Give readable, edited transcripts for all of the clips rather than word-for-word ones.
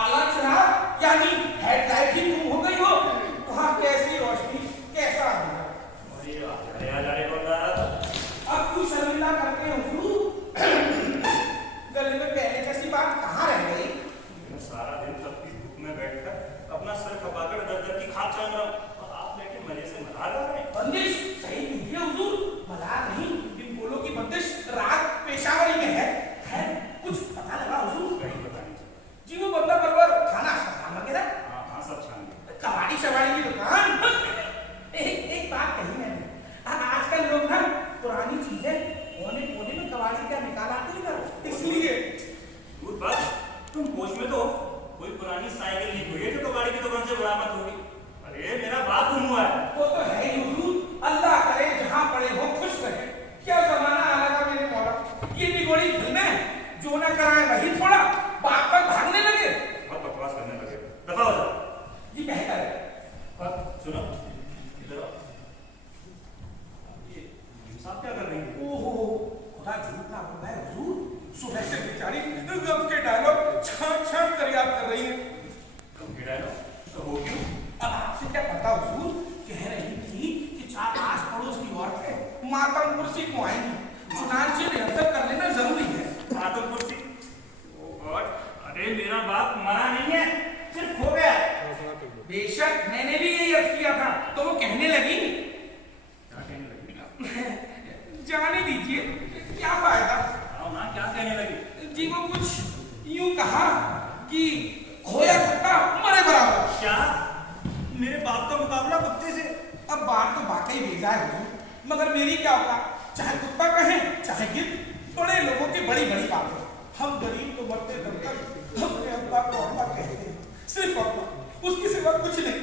आला चिराग यानी हेडलाइट ही गुम हो गई हो, वहां कैसी रोशनी, कैसा अंधेरा। अब क्यों शर्मिंदा करते हो हुजूर? गले में पहले जैसी बात कहाँ रह गई? सारा दिन तपती धूप में बैठकर अपना सर खपाकर दर दर की खाक छान रहा हूँ और आप लेके मजे से मल्हार गा रहे हैं। बंदिश सही कीजिए हुजूर, मल्हार नहीं, इन बोलों की बंदिश राग पेशावरी में है। कुछ पता लगा हुजूर? कहीं पता नहीं जी वो बंदा परवर खाना सामान वगैरह, हाँ सब छान गए। कबाड़ी शबाड़ी की दुकान। एक बात कही मैंने, आजकल लोग ना पुरानी चीजें कोने कोने में कबाड़ी का निकाल आते हैं ना, इसलिए। दूर बस तुम होश में तो हो, कोई पुरानी साइकिल नहीं हुई है जो कबाड़ी की दुकान से बरामद होगी। अरे मेरा बाप गुम हुआ है। वो तो है ही हुजूर, अल्लाह करे जहां पड़े हो खुश रहे। क्या जमाना आ लगा मेरे मौला, ये निगोड़ी फिल्में जो ना कराए वही थोड़ा बाप पर भागने लगे। बहुत बकवास करने लगे, दफा हो जाओ। जी बेहतर है। और सुनो इधर आओ, ये साहब क्या कर रही है? ओहो खुदा झूठ ना बोला है हुजूर, सुबह से बेचारी गम के डायलॉग छान छान कर याद कर रही है। गम के डायलॉग तो हो क्यों? अब आपसे क्या पता हुजूर, कह रही थी कि 4 आस पड़ोस की औरतें मातम कुर्सी को आएंगी, चुनांचे रिहर्सल कर लेना जरूरी है। मातम कुर्सी? ओह गॉड, अरे मेरा बाप मरा नहीं है, सिर्फ खो गया। बेशक मैंने भी यही अर्ज किया था, तो वो कहने लगी। क्या कहने लगी? जाने दीजिए, क्या फायदा। आओ ना, क्या कहने लगी? जी वो कुछ यूं कहा कि खोया कुत्ता मरे बराबर। क्या? मेरे बाप का मुकाबला कुत्ते से? अब बात तो वाकई बेजार है, मगर मेरी क्या होगा, चाहे कुत्ता कहें चाहे गिद्ध, बड़े लोगों की बड़ी बड़ी बातें। हम गरीब तो मरते दम तक अपने अल्लाह को अल्लाह कहते हैं, सिर्फ अल्लाह, उसकी सिवा कुछ नहीं।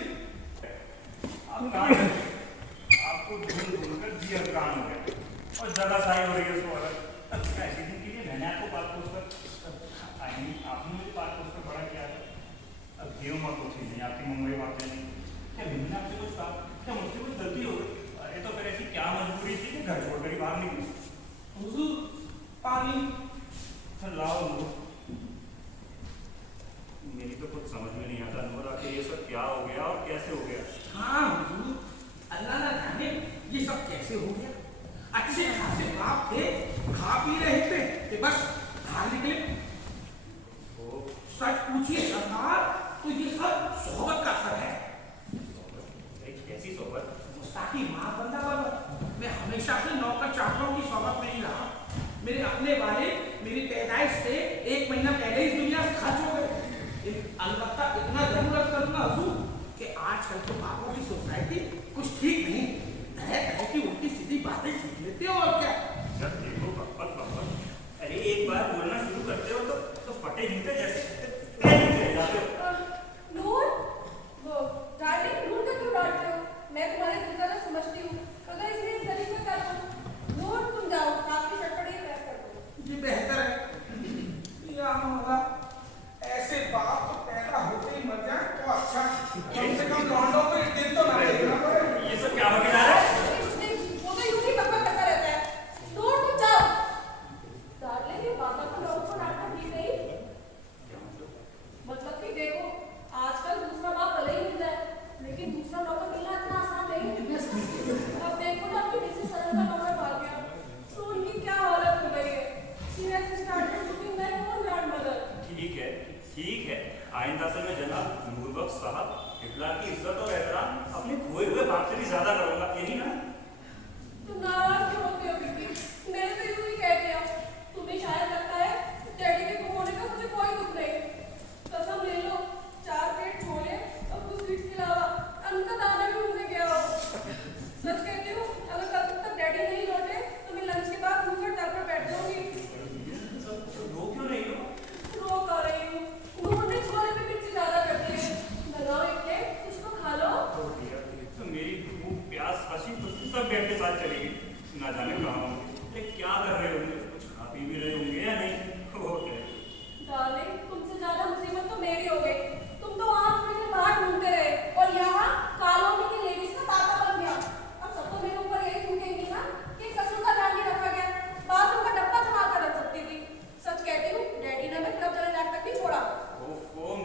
आपको ढूंढ ढूंढ कर जी हल्कान हो गए और जगह साई हो रही है उसको। अगर ऐसे दिन के लिए मैंने आपको बात पूछ कर आई नहीं, आपने मुझे बात पूछ कर बड़ा किया था। अब गेहूँ मत पूछी नहीं, आपकी मुंबई बातें नहीं, क्या मैंने आपसे कुछ कहा, क्या मुझसे कुछ गलती हो गई? अरे तो फिर ऐसी क्या मजबूरी थी कि घर छोड़कर ही बाहर निकली? हुजूर पानी लाओ नूर। मेरी तो कुछ समझ में नहीं आता नूर, आखिर ये सब क्या हो गया और कैसे हो गया? हाँ हुजूर, अल्लाह ना जाने ये सब कैसे हो गया। अच्छे खासे बाप थे, खा पी रहे थे कि बस बाहर निकले। सच पूछिए सरकार, तो ये सब सोहबत का असर है। कैसी सोहबत? मुस्ताकी माँ बंदा बनो, मैं हमेशा से नौकर चाकरों की सोहबत में ही रहा। मेरे अपने वाले मेरी पैदाइश से 1 महीना पहले इस दुनिया से खर्च हो गए। अलबत्ता इतना जरूर अर्ज करूंगा हुजूर कि आजकल के बापों की सोसाइटी कुछ ठीक नहीं, तरह तरह की उल्टी सीधी बातें सीख लेते हो और क्या। जब देखो बकबक बकबक, अरे एक बार बोलना शुरू करते हो तो फटे जूते जैसे चले जाते हो। नूर, वो डार्लिंग नूर का क्यों डांटते हो? मैं तुम्हारे दिल का समझती हूँ, अगर इसने इस गली में कर दो। नूर तुम जाओ, आपकी चटपटी प्रेस कर दो। जी बेहतर है, या मौला ऐसे बाप तो पैदा होते ही मर जाए तो अच्छा, कम से कम लौंडों को एक दिन तो ना देखना पड़े। ये सब क्या हो गया है? वो तो यूं ही बकबक करता रहता है। नूर तुम जाओ। डार्लिंग ये बाबा को लोगों को नाटक की गई, मतलब कि देखो आजकल दूसरा बाप भले ही मिल जाए, लेकिन दूसरा नौकर मिलना इतना आसान नहीं। अब देखो ना अपनी किसी सरल का नौकर भाग गया, तो उनकी क्या हालत हो गई है। She has started looking like own grandmother. ठीक है, आइंदा से मैं जनाब नूर बख्श साहब हिटलर की इज्जत और एहतराम अपने खोए हुए बाप से भी ज्यादा करूंगा, यही ना? तुम नाराज क्यों होते हो बीबी? मैंने तो यूं ही कह दिया। तुम्हें शायद लगता है डैडी के गुम होने का मुझे कोई दुख नहीं। कसम ले लो, 4 प्लेट छोले और कुछ स्वीट्स के अलावा अन्न का दाना भी मुझे गया हो। सच कहती हूँ, अगर कल तक डैडी नहीं लौटे तो मैं लंच के बाद मुंह पर दर पर बैठ जाऊंगी। रो क्यों नहीं हो? रो कर रही हूँ, नूर ने छोले पे मिर्ची ज्यादा कर दी है। बनाओ एक प्लेट, कुछ तो खा लो। तो मेरी भूख प्यास हंसी खुशी सब बेड के साथ चलेगी, ना जाने कहाँ होंगे, क्या कर रहे होंगे, कुछ खा पी भी रहे होंगे या नहीं? डार्लिंग, तुमसे ज्यादा मुसीबत तो मेरी हो गई। तुम तो वहाँ थोड़ी देर बाहर ढूंढते रहे और यहाँ कॉलोनी की लेडीज का ताता बन गया। अब सब तो मेरे ऊपर यही थूकेंगी ना कि ससुर का ध्यान नहीं रखा गया, बाथरूम का डब्बा संभाल कर रख सकती थी। सच कहती हूँ, डैडी ने हमें क्लब जाने लायक तक नहीं छोड़ा। ओफो,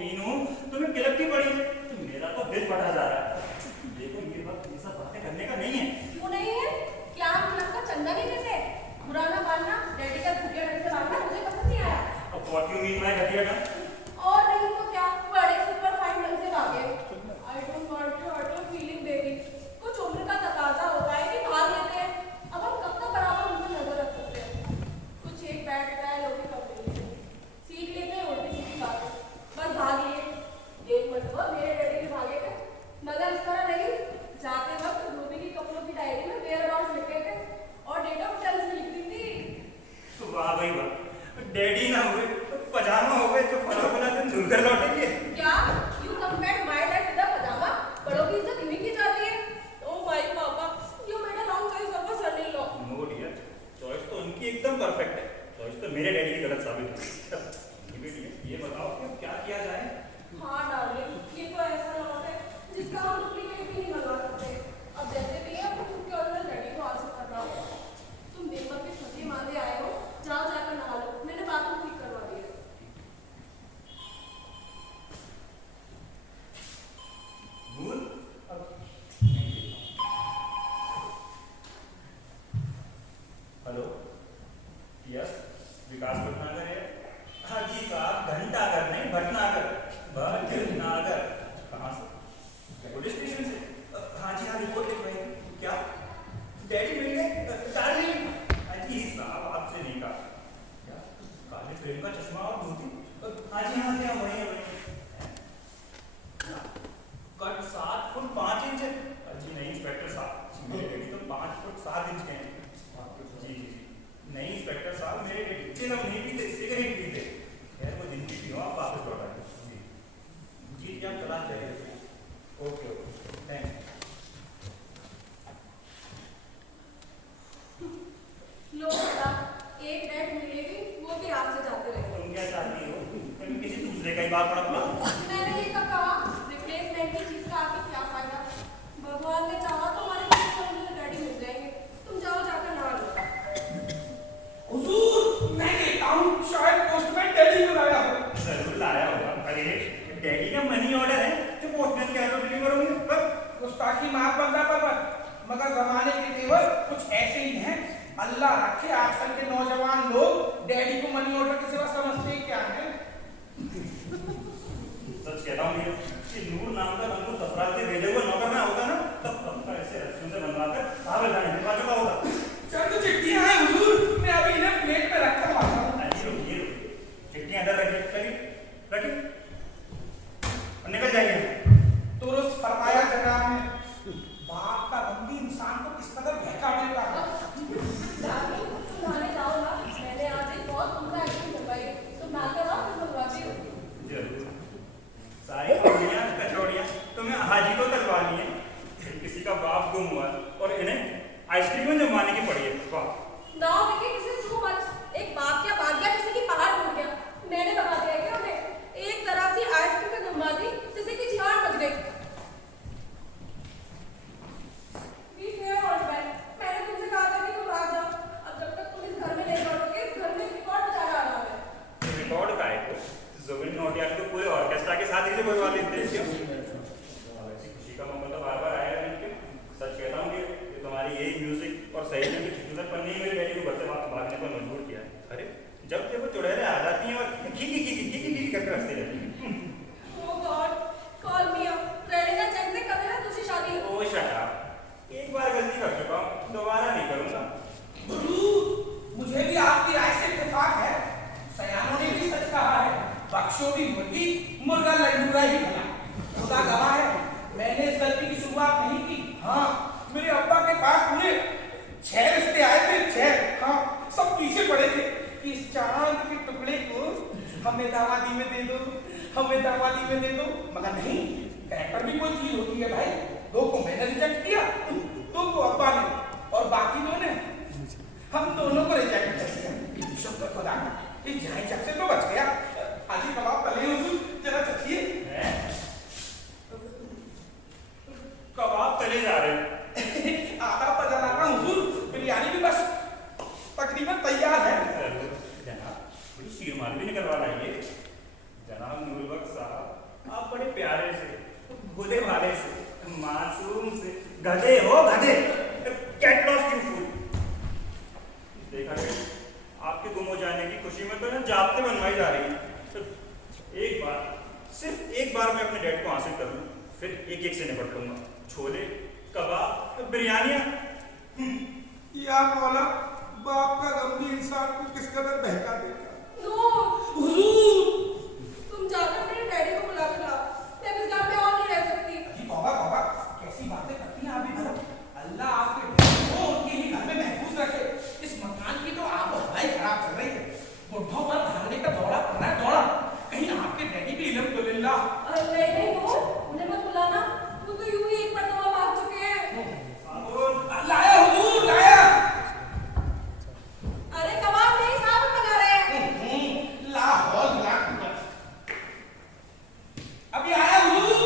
पड़ा अपना। मैंने ये कब कहा रिप्लेसमेंट की चीज का आके क्या फायदा? भगवान ने चाहा तो हमारे किसी डैडी मिल जाएंगे। तुम जाओ जाकर नहा लो। हुजूर मैं कहता हूँ शायद पोस्टमैन दिल्ली में लाया हो। जरूर लाया होगा। अरे डैडी का मनी ऑर्डर है तो पोस्टमैन क्या तो डिलीवर होंगे। पर गुस्ताखी माफ बंदा पर मगर जमाने के तेवर कुछ ऐसे ही हैं। अल्लाह रखे आजकल के नौजवान लोग डैडी को मनी ऑर्डर के सिवा समझते क्या है। सच कहता हूँ ये कि नूर नाम का रंगू ससुराल से भेजे हुए नौकर ना होता ना तब पक्का ऐसे रस्सियों से बनवाकर साहब जाने भिजवा चुका होगा। चंद चिट्ठियां हैं हुजूर, मैं अभी इन्हें प्लेट में रखकर आता हूँ। ये चिट्ठियां अंदर रखिए रखिए और निकल जाइए। दुरुस्त फरमाया जनाब ने। बाप का बंदी इंसान को किस कदर बहका देता है। दादी, तुम नहाने जाओ ना। मैंने आज एक बहुत उम्दा एक्टिंग करवाई है। तुम नहाकर आओ, फिर मंगवाती हूँ। जरूर सारी कौड़ियां कचौड़ियां तुम्हें हाजी को करवानी है। फिर किसी का बाप गुम हुआ और इन्हें आइसक्रीम में जमाने की पड़ी है। वाह now Vicky this is too much. एक बाप क्या भाग गया, किसी की पहाड़ टूट गया। मैंने बता दिया क्या उन्हें? एक जरा सी आइसक्रीम में घुमा दी जिससे कि झाड़ मच गई। बी फेयर हस्बैंड, मैंने तुमसे कहा था कि तुम आ जाओ। अब जब तक तुम इस घर में नहीं लौटोगे, इस घर में रिकॉर्ड बजा रहा है। रिकॉर्ड का है तो जुबिन नौटियाल को पूरे ऑर्केस्ट्रा के साथ ही बनवा लेते हैं। क्यों वैसे खुशी का मौका तो बार बार आया है। लेकिन सच कहता हूँ कि तुम्हारी यही म्यूजिक और सही में छुट्टी पन्नी ही मेरे डैडी को घर से भागने पर मजबूर किया है। अरे जब देखो चुड़ैलें आ जाती हैं और खी करके रखते रहती हैं। Oh God, call me up. रहेगा चैन से, कभी ना दूसरी शादी। ओ शट अप। एक बार गलती कर चुका हूँ, दोबारा नहीं करूँगा। हुजूर मुझे भी आपकी राय से इत्तेफाक है। सयानों ने भी सच कहा है, बख्शो भी मुर्गी मुर्गा लंडूरा ही बना। खुदा गवाह है, मैंने इस गलती की शुरुआत नहीं की। हाँ मेरे अब्बा के पास पूरे 6 रिश्ते आए थे। 6 हाँ सब पीछे पड़े थे कि इस चांद के टुकड़े को हमें दामादी में दे दो, हमें दामादी में दे दो। मगर नहीं, कैरेक्टर भी कोई चीज होती है भाई। 2 को मैंने रिजेक्ट किया, 2 को अब्बा ने, और बाकी 2 ने हम दोनों को रिजेक्ट कर दिया। शुक्र खुदा का, इस झाई चक से तो बच गया। हाजी कबाब तले हुजूर, जरा चखिए। कबाब तले जा रहे हैं। आधा पजा लाना हुजूर, बिरयानी भी बस तकरीबन तैयार है। जनाब थोड़ी शीर मार भी निकलवा लाइए। जनाब नूरबख्श साहब, आप बड़े प्यारे से, भोले भाले से, मासूम से गधे हो गधे। Get lost you fool. देखा गया आपके गुम हो जाने की खुशी में तो ना जाप्ते बनवाई जा रही है। तो एक बार, सिर्फ एक बार मैं अपने डैड को हासिल कर लूँ, फिर एक से निपट लूंगा। छोले कबाब बिरयानियाँ। या मौला, बाप का गम भी इंसान को किस कदर बहका देता। नो हुजूर तुम जाकर मेरे डैडी को बुला कर लाओ। मैं इस घर में और नहीं रह सकती। जी बाबा बाबा कैसी बातें करती हैं आप भी। भला अल्लाह आपके बेटे को उनके ही घर में महफूज रखे। इस मकान की तो आप हवाई खराब चल रही है। बुढ़ों पर भागने का दौड़ा पड़ रहा है, दौड़ा। कहीं आपके डैडी भी अल्हम्दुलिल्लाह। नहीं हो, उन्हें मत बुलाना। वो तो यूं ही एक मरतबा भाग चुके हैं। लाया हुजूर लाया। अरे कबाब नहीं, साहब बना रहे हैं। लाहौल ला अभी आया हुजूर।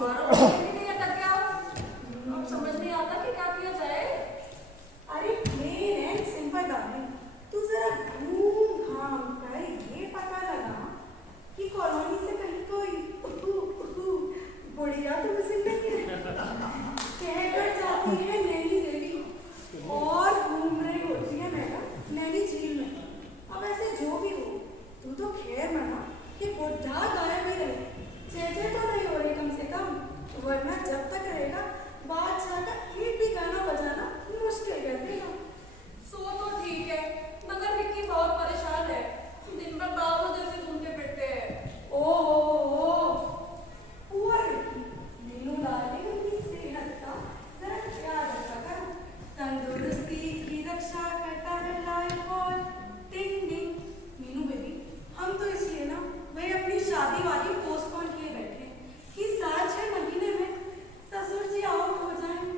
तुम्हारा भी नहीं अटक गया हो। अब समझ नहीं आता कि क्या किया जाए। अरे प्लेन एंड सिंपल डार्लिंग, तू जरा घूम घाम कर ये पता लगा कि कॉलोनी से कहीं कोई बुढ़िया तो मिसिंग नहीं है। कहकर जाती है नैनी देवी और घूम रही होती है मैडम नैनी झील में। अब ऐसे जो भी हो, तू तो खैर मना कि बुढ़ा गायब ही रहे, चेचे तो नहीं हो रही कम से कम, वरना जब तक रहेगा बादशाह का एक भी गाना बजाना मुश्किल कर देगा। सो तो ठीक है, मगर विक्की बहुत परेशान है। दिन भर बाबू जैसे घूमते फिरते हैं। ओ पुअर विक्की, नीनू डार्लिंग उनकी सेहत का जरा ख्याल रखा करो। तंदुरुस्ती की रक्षा करता है लाइफबॉय। टिंग टिंग। मीनू बेबी, हम तो इसलिए ना वही अपनी शादी वादी पोस्टपोन किए बैठे कि 6 महीने में ससुर जी आउट हो जाएं,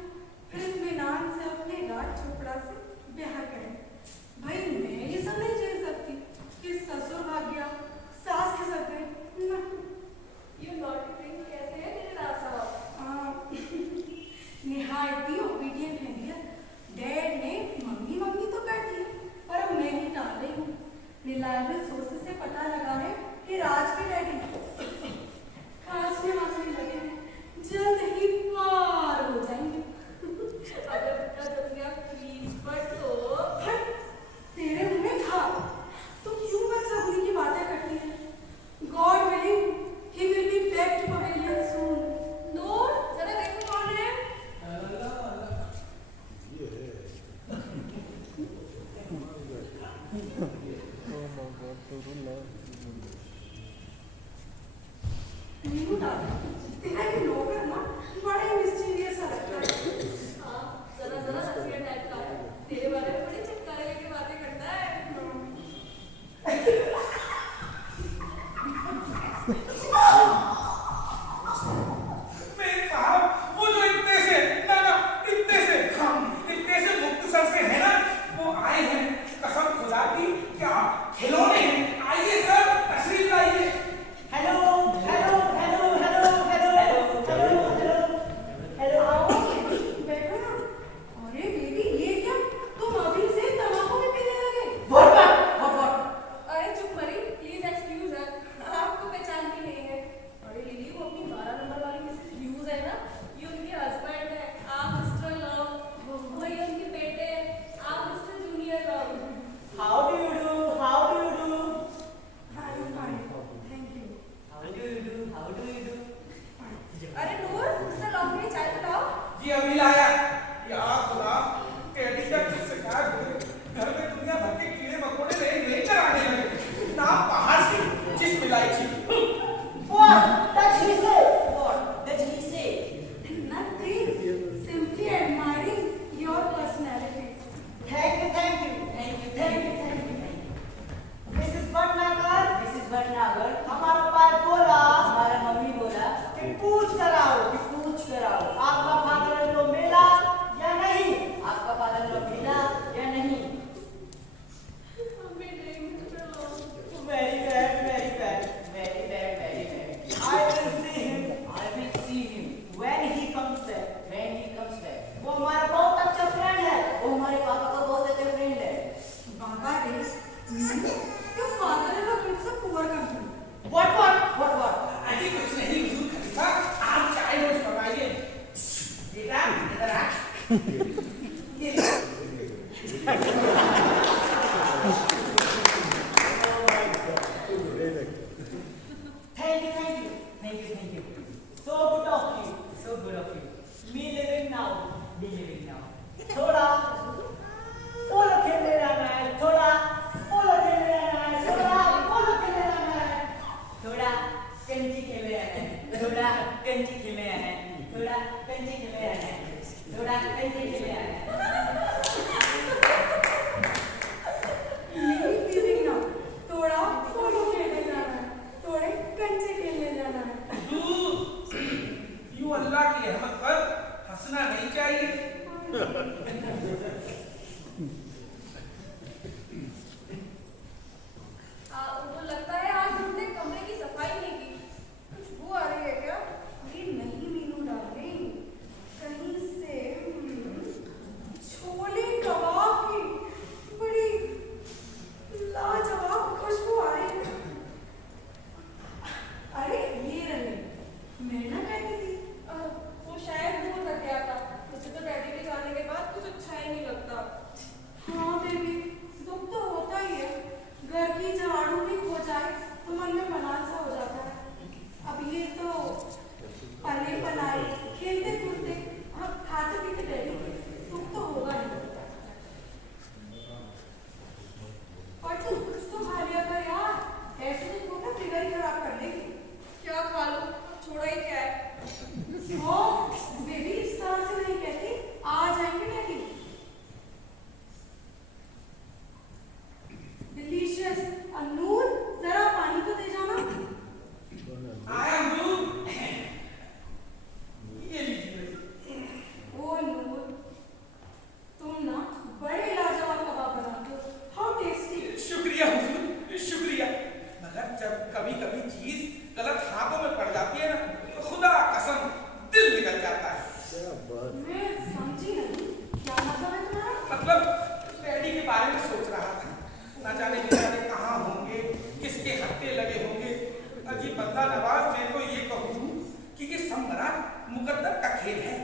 फिर इत्मीनान से अपने गांठ चोपड़ा से ब्याह करें। भाई मैं ये सब नहीं झेल सकती कि ससुर भाग गया, सास खिसक गई ना। You naughty thing, कैसे है तेरे दादा साहब? निहायती ओबीडियंट है डियर। डैड ने मम्मी मम्मी तो कर दी, पर अब मैं ही टाल रही हूँ। रिलायबल सोर्सेस से पता लगा है कि राज के डैडी खांसने वांसने लगे हैं, जल्द ही पार हो जाएंगे। अगर बेटा जल्दी आप प्लीज बट तो हट, तेरे मुंह में था, तो क्यों बस सबनी की बातें करती है? God willing he will be back to pavilion soon. Noor, जरा देखो कौन है? नीनू डार्लिंग, तेरा ये नौकर ना बड़ा ही मिस्टीरियस सा लगता है। हाँ, जरा रसिया टाइप का है। तेरे बारे में बड़ी चिटकारे लेके बातें करता है। मेरे साहब वो जो इतने से मुक्तसर से है ना, वो आए हैं। कसम खुदा की क्या खिलौने हैं। आइए सर, तशरीफ लाइए। Hello hello hello hello hello hello hello hello आओ, बैठो ना। अरे बेबी, ये क्या? तुम अभी से तंबाकू भी पीने लगे? व्हाट अरे चुप मरी, प्लीज एक्सक्यूज है, आपको पहचानती नहीं है। अरे लिली, वो अपनी 12 नंबर वाली मिसेस ह्यूज है ना, ये उनके हस्बैंड है। आप मिस्टर लव, वही उनके बेटे हैं। आप mister junior Luv. How do you do how do you do हाँ, fine, thank you. How do you do how do you do अरे नूर, मिस्टर लव के लिए चाय बनाओ। जी अभी लाया। या खुदा, कैडी का किस शिकायत हुई। घर में दुनिया भर के कीड़े मकोड़े लेकर आने लगे। ना बाहर से जिस मिलाई थी। व्हाट डज ही से व्हाट डज ही से Nothing, simply admiring your personality. Thank you thank you thank you thank you thank you thank you Mrs Bhatnagar हमारा पास बोला हमारा मम्मी बोला कि पूछ कराओ आपका फादर लो मिला या नहीं, आपका फादर लो मिला या नहीं। हमें नहीं mister love. Very bad, very bad, very bad, very bad. I will see him when he comes back. वो हमारा बहुत अच्छा फ्रेंड है, वो हमारे पापा का बहुत अच्छा फ्रेंड है। Baba is, your father is a prince of poor company. What? अजी कुछ नहीं हुजूर खलीफा, आप चाय नोश बनवाइए। बेटा इधर आ। ये Thank you. So good of you. Me living now. थोड़ा पोलो खेलने जाना है, थोड़ा कंची खेलने आना है। Maybe feeling now. थोड़ा पोलो खेलने जाना है, थोड़े कंचे खेलने जाना है। हुजूर, यूं अल्लाह की रहमत पर हंसना नहीं चाहिए। लगता है आज हमने कमरे की सफाई नहीं की। खुशबू आ रही है क्या? अरे नहीं मैं समझी नहीं, क्या मतलब है तुम्हारा? मतलब डैडी के बारे में सोच रहा था, ना जाने बेचारे कहाँ होंगे, किसके हत्थे लगे होंगे। अजी बंदा नवाज, मैं तो ये कहूँ कि ये संबरा मुकद्दर का खेल है।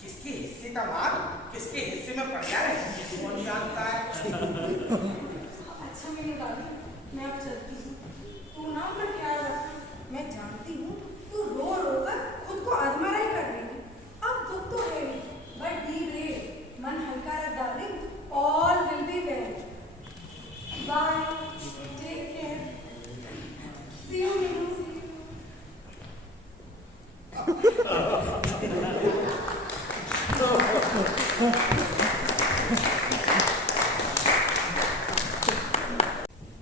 किसके हिस्से का माल किसके हिस्से में पड़ जाए कौन जानता है। अच्छा मेरी दादी, मैं अब चलती हूँ। तू ना अपना ख्याल रख। मैं जानती हूँ तू रो रो कर खुद को अधमरा ही कर रही है। अब दुख तो है नहीं, बट बी ब्रेव, मन हल्का रख darling, all will be well. Bye, take care, see you Neeru, see you.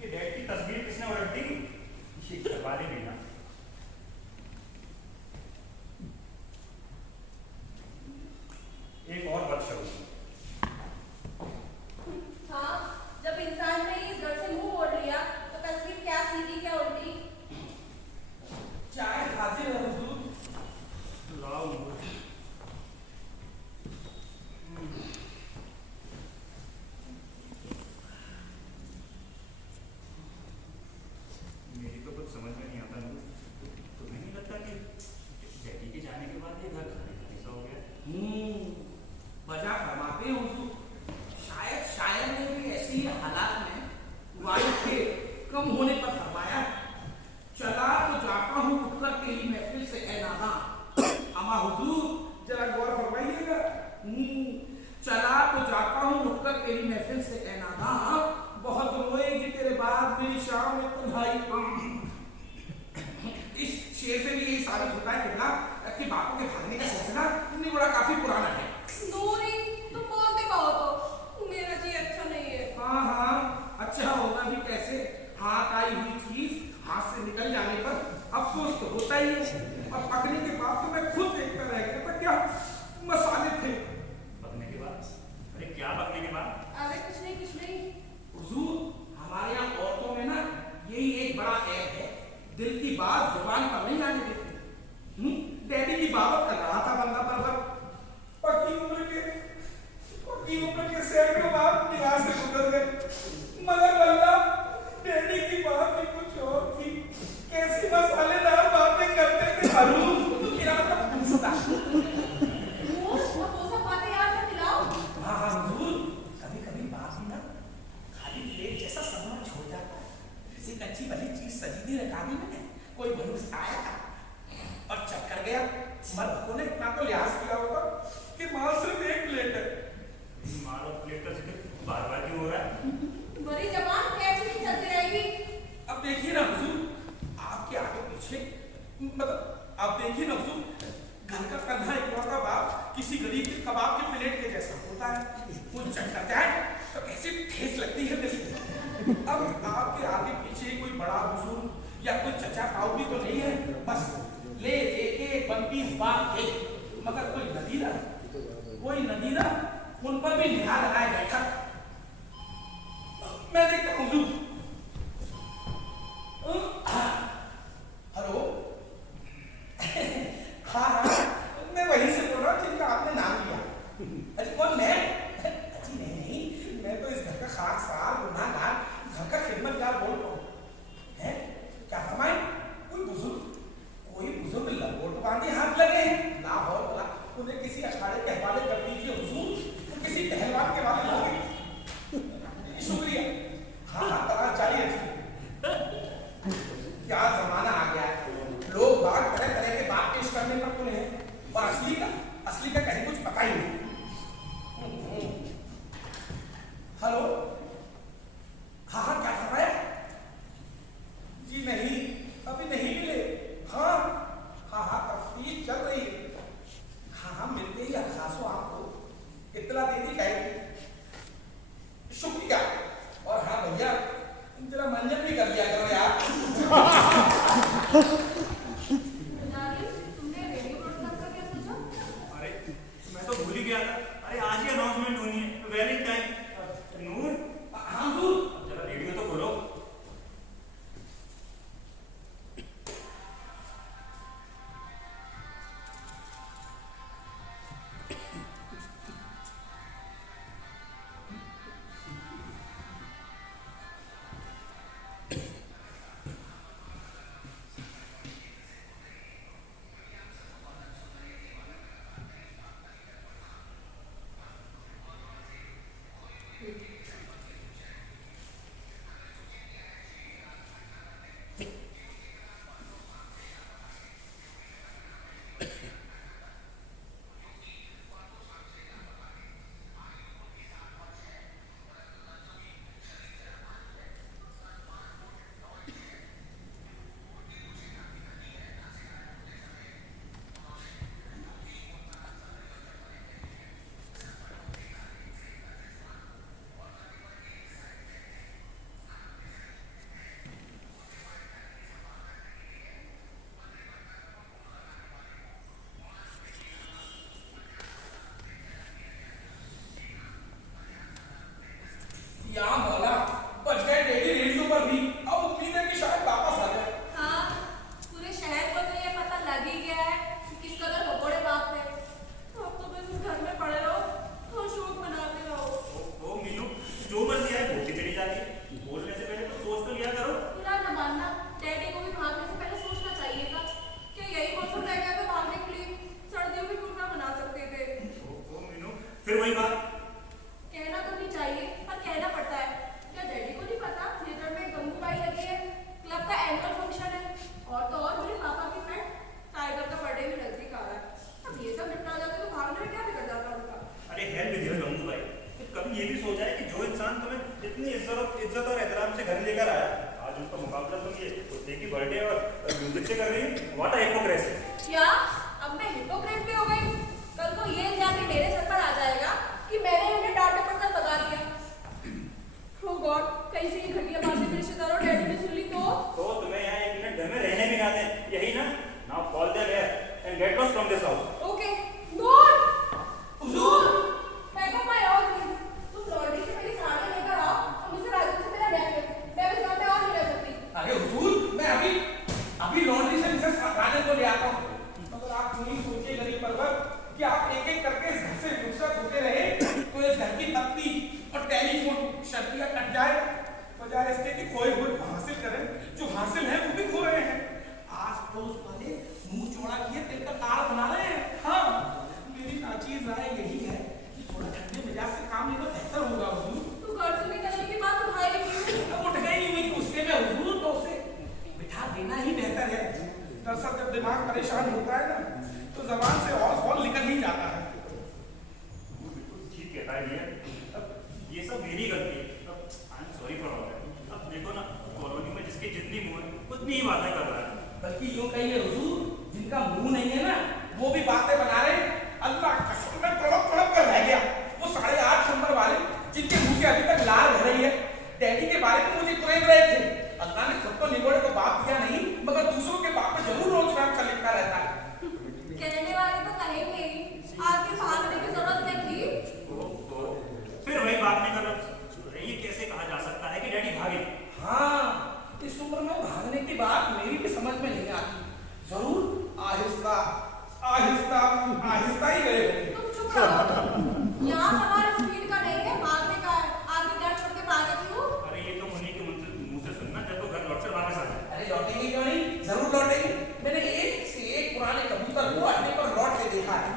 ये डैड की तस्वीर किसने उलट दी? ये करवाले भी ना। एक और बात शुरू। हाँ, जब इंसान ने इस घर से मुंह मोड़ लिया तो तस्वीर क्या सीधी क्या उल्टी। चाय हाजिर है हुजूर। लाओ। मेरी तो कुछ समझ में नहीं आता नूर। तुम्हें नहीं लगता कि डैडी के जाने के बाद ये घर खाली खाली सा हो गया? वजह फरमाते हैं हुजूर। शायद शायर ने भी ऐसी हालात में वायु के कम होने पर फरमाया, चला तो जाता हूँ उठकर तेरी महफिल से ए नादा। अमा हुजूर जरा गौर फरमाइएगा। चला तो जाता हूँ उठकर तेरी महफिल से ए नादा, बहुत रोएगी तेरे बाद मेरी शाम में तन्हाई। इस शेर से भी यही साबित होता है किबला कि बापों के भागने का सिलसिला निगुड़ा काफी पुराना है। नूरी, तुम बोलते कहो तो मेरा जी अच्छा नहीं है। हाँ, अच्छा होगा भी कैसे। हाथ आई हुई चीज हाथ से निकल जाने पर अफसोस तो होता ही है। और पकने के बाद तो मैं खुद देखता रह गया था क्या मसाले थे। पकने के बाद? अरे क्या पकने के बाद? अरे कुछ नहीं। हुजूर, हमारे यहाँ औरतों में ना यही एक बड़ा ऐब है, दिल की बात जुबान पर नहीं आने देती। डैडी की बाबत कर रहा था बंदा पर पक्की उम्र के सैकड़ों बार निगाह से गुजर गए, मगर वल्लाह डैडी की बात भी कुछ और थी। कैसी मसालेदार बातें करते थे हरून, तो मेरा मतलब पूछता। वो सब बातें याद रख दिलाओ। हाँ हुजूर, कभी बात ही ना खाली प्लेट जैसा समा छोड़ जाता है। जैसे कच्ची भली चीज सजीदी रकाबी में कोई मनुष्य आया और चक्कर गया। मर्द ने इतना तो लिहाज किया होगा कि माल सिर्फ एक प्लेट है। मारो प्लेट का जिक्र बार-बार क्यों हो रहा है? बड़ी जबान कैसी ही चलती रहेगी। अब देखिए ना हुजूर, आपके आगे पीछे मतलब आप देखिए ना हुजूर, घर का कंधा इकलौता बाप किसी गरीब के कबाब के प्लेट के जैसा होता है। कोई चक्कर जाए तो कैसी ठेस लगती है दिल में। अब आपके आगे पीछे कोई बड़ा बुजुर्ग या कोई चचा ताऊ भी तो नहीं है, बस ले एक वन पीस बात थे, मगर कोई नदीरा उन पर भी निगाह लगाए बैठा। मैं देखता हूँ हुजूर। हेलो। हाँ, मैं वहीं से बोल रहा हूँ जिनका आपने नाम लिया। अरे कौन मैं? अजी नहीं, मैं तो इस घर का खाकसार गुनाहगार, घर का खिदमतगार बोल रहा हूँ। हैं? क्या फरमाए? कोई बुजुर्ग लंगोट बांधे हाथ लगे हैं। ना हो बोला उन्हें किसी अखाड़े के हवाले कर दीजिए हुजूर, किसी पहलवान के हवाले होंगे। शुक्रिया। हाँ, तलाश जारी रखिए। क्या जमाना आ गया है, लोग बात तरह तरह के बात पेश करने पर तुले हैं और असली का कहीं कुछ पता ही नहीं। हेलो। हाँ, क्या कर रहा है? जी नहीं, अभी नहीं मिले। हाँ, तफ्तीश चल रही है। हाँ, मिलते ही अखासो आपको इत्तला दे दी जाएगी। शुक्रिया। और हाँ भैया, जरा मंजन भी कर लिया करो यार। तुमने रेडियो ब्रॉडकास्ट का क्या सोचा? अरे मैं तो भूल ही गया या मौला, बच गए डैडी रेडियो पर भी। अब उम्मीद है कि शायद वापस आ जाए। हाँ, पूरे शहर को तो ये पता लग ही गया है कि किस कदर भगोड़े बाप थे। अब तो बस इस घर में पड़े रहो और शोक मनाते रहो। ओ मीनू, जो मर्जी आए बोलती चली जाती है। बोलने से पहले तो सोच तो लिया करो। बुरा न मानना, डैडी को भी भागने से पहले सोचना चाहिए था कि यही मौसम रह गया तो भागने के लिए सर्दियों की टूर बना सकते थे। ओ मीनू, फिर वही बात। कहना तो नहीं चाहिए पर कहना पड़ता है। क्या डैडी को नहीं पता थिएटर में गंगूबाई लगी है, क्लब का एनुअल फंक्शन है, और तो और मेरे पापा की फ्रेंड टाइगर का बर्थडे भी नजदीक आ रहा है। अब ये सब निपटा जाते तो भागने में क्या बिगड़ जाता उनका। अरे हेल विद योर गंगू भाई, तो कभी ये भी सोचा है कि जो इंसान तुम्हें इतनी इज्जत और एहतराम से घर लेकर आया, आज उसका मुकाबला तुम ये कुत्ते की बर्थडे और म्यूजिक से कर रही हो? What a hypocrisy. क्या अब मैं हिपोक्रेट भी हो गई? कल को ये इल्जाम भी मेरे सर पर आ जाएगा कि मैंने उन्हें डांट डपट कर भगा दिया। Oh God, कहीं से ये घटिया बातें मेरे रिश्तेदारों डैडी ने सुन ली तो तुम्हें यहाँ 1 मिनट घर में रहने भी ना दें, यही ना? Now call there here and get lost from this house. Okay note हुजूर, pack up my all things. तुम लॉन्ड्री से मेरी साड़ी लेकर आओ और मुझे राजू से मेरा नेकलेस। मैं इस घर में और नहीं रह सकती। अरे हुजूर, मैं अभी लॉन्ड्री से मिसेस राजन को ले आता हूँ। मगर आप यूं ही सोचिए गरीब परवर कि आप एक एक करके इस घर से रुखसत होते रहे तो इस घर की बत्ती और टेलीफोन शर्तियाँ कट जाए, बजाय इसके कि कोई हुए हासिल करें। जो हासिल है वो भी खो रहे हैं। आस पड़ोस वाले मुंह चौड़ा किए तिल का ताड़ बना रहे हैं। हाँ, मेरी नाचीज राय यही है कि थोड़ा ठंडे मिजाज से काम लेना बेहतर होगा हुजूर। तू घर से निकलने की बात उठाई क्यों? अब उठ गई हुई गुस्से में हुजूर, तो उसे बिठा देना ही बेहतर है। दरअसल जब दिमाग परेशान होता है ना तो जबान से और निकल ही जाता है। बिल्कुल ठीक कहता है ये। अब ये सब मेरी गलती है। अब I am sorry for all that. अब देखो ना, कॉलोनी में जिसके जितनी मुंह है उतनी ही बातें कर रहा है। बल्कि यूं कहिए हुजूर, जिनका मुंह नहीं है ना वो भी बातें बना रहे। अल्लाह कसम, मैं तड़प तड़प कर रह गया। वो 8.5 नंबर वाले जिनके मुंह से अभी तक लाल बह रही है, डैडी के बारे में मुझे कुरेद रहे थे। अल्लाह ने खुद तो निगोड़े को बाप दिया नहीं, मगर दूसरों के बाप में जरूर रोज रात का लिखता रहता है। कहने वाले तो कहेंगे ही, आगे भागने की जरूरत क्या थी? फिर वही बात नहीं कर रहा। ये कैसे कहा जा सकता है कि डैडी भागे? हाँ, इस उम्र में भागने की बात मेरी भी समझ में नहीं आती। जरूर आहिस्ता आहिस्ता आहिस्ता ही गए होंगे। तुम चुप रहो। यहाँ सवाल स्पीड का नहीं है, भागने का है। आगे घर छोड़ के भागे क्यों? अरे ये तो उन्हीं के मुंह से सुनना जब वो घर लौट कर वापस आ जाए। अरे लौटेंगे क्यों नहीं, जरूर लौटेंगे। मैंने एक से एक पुराने कबूतर को अड्डे पर लौट के देखा है।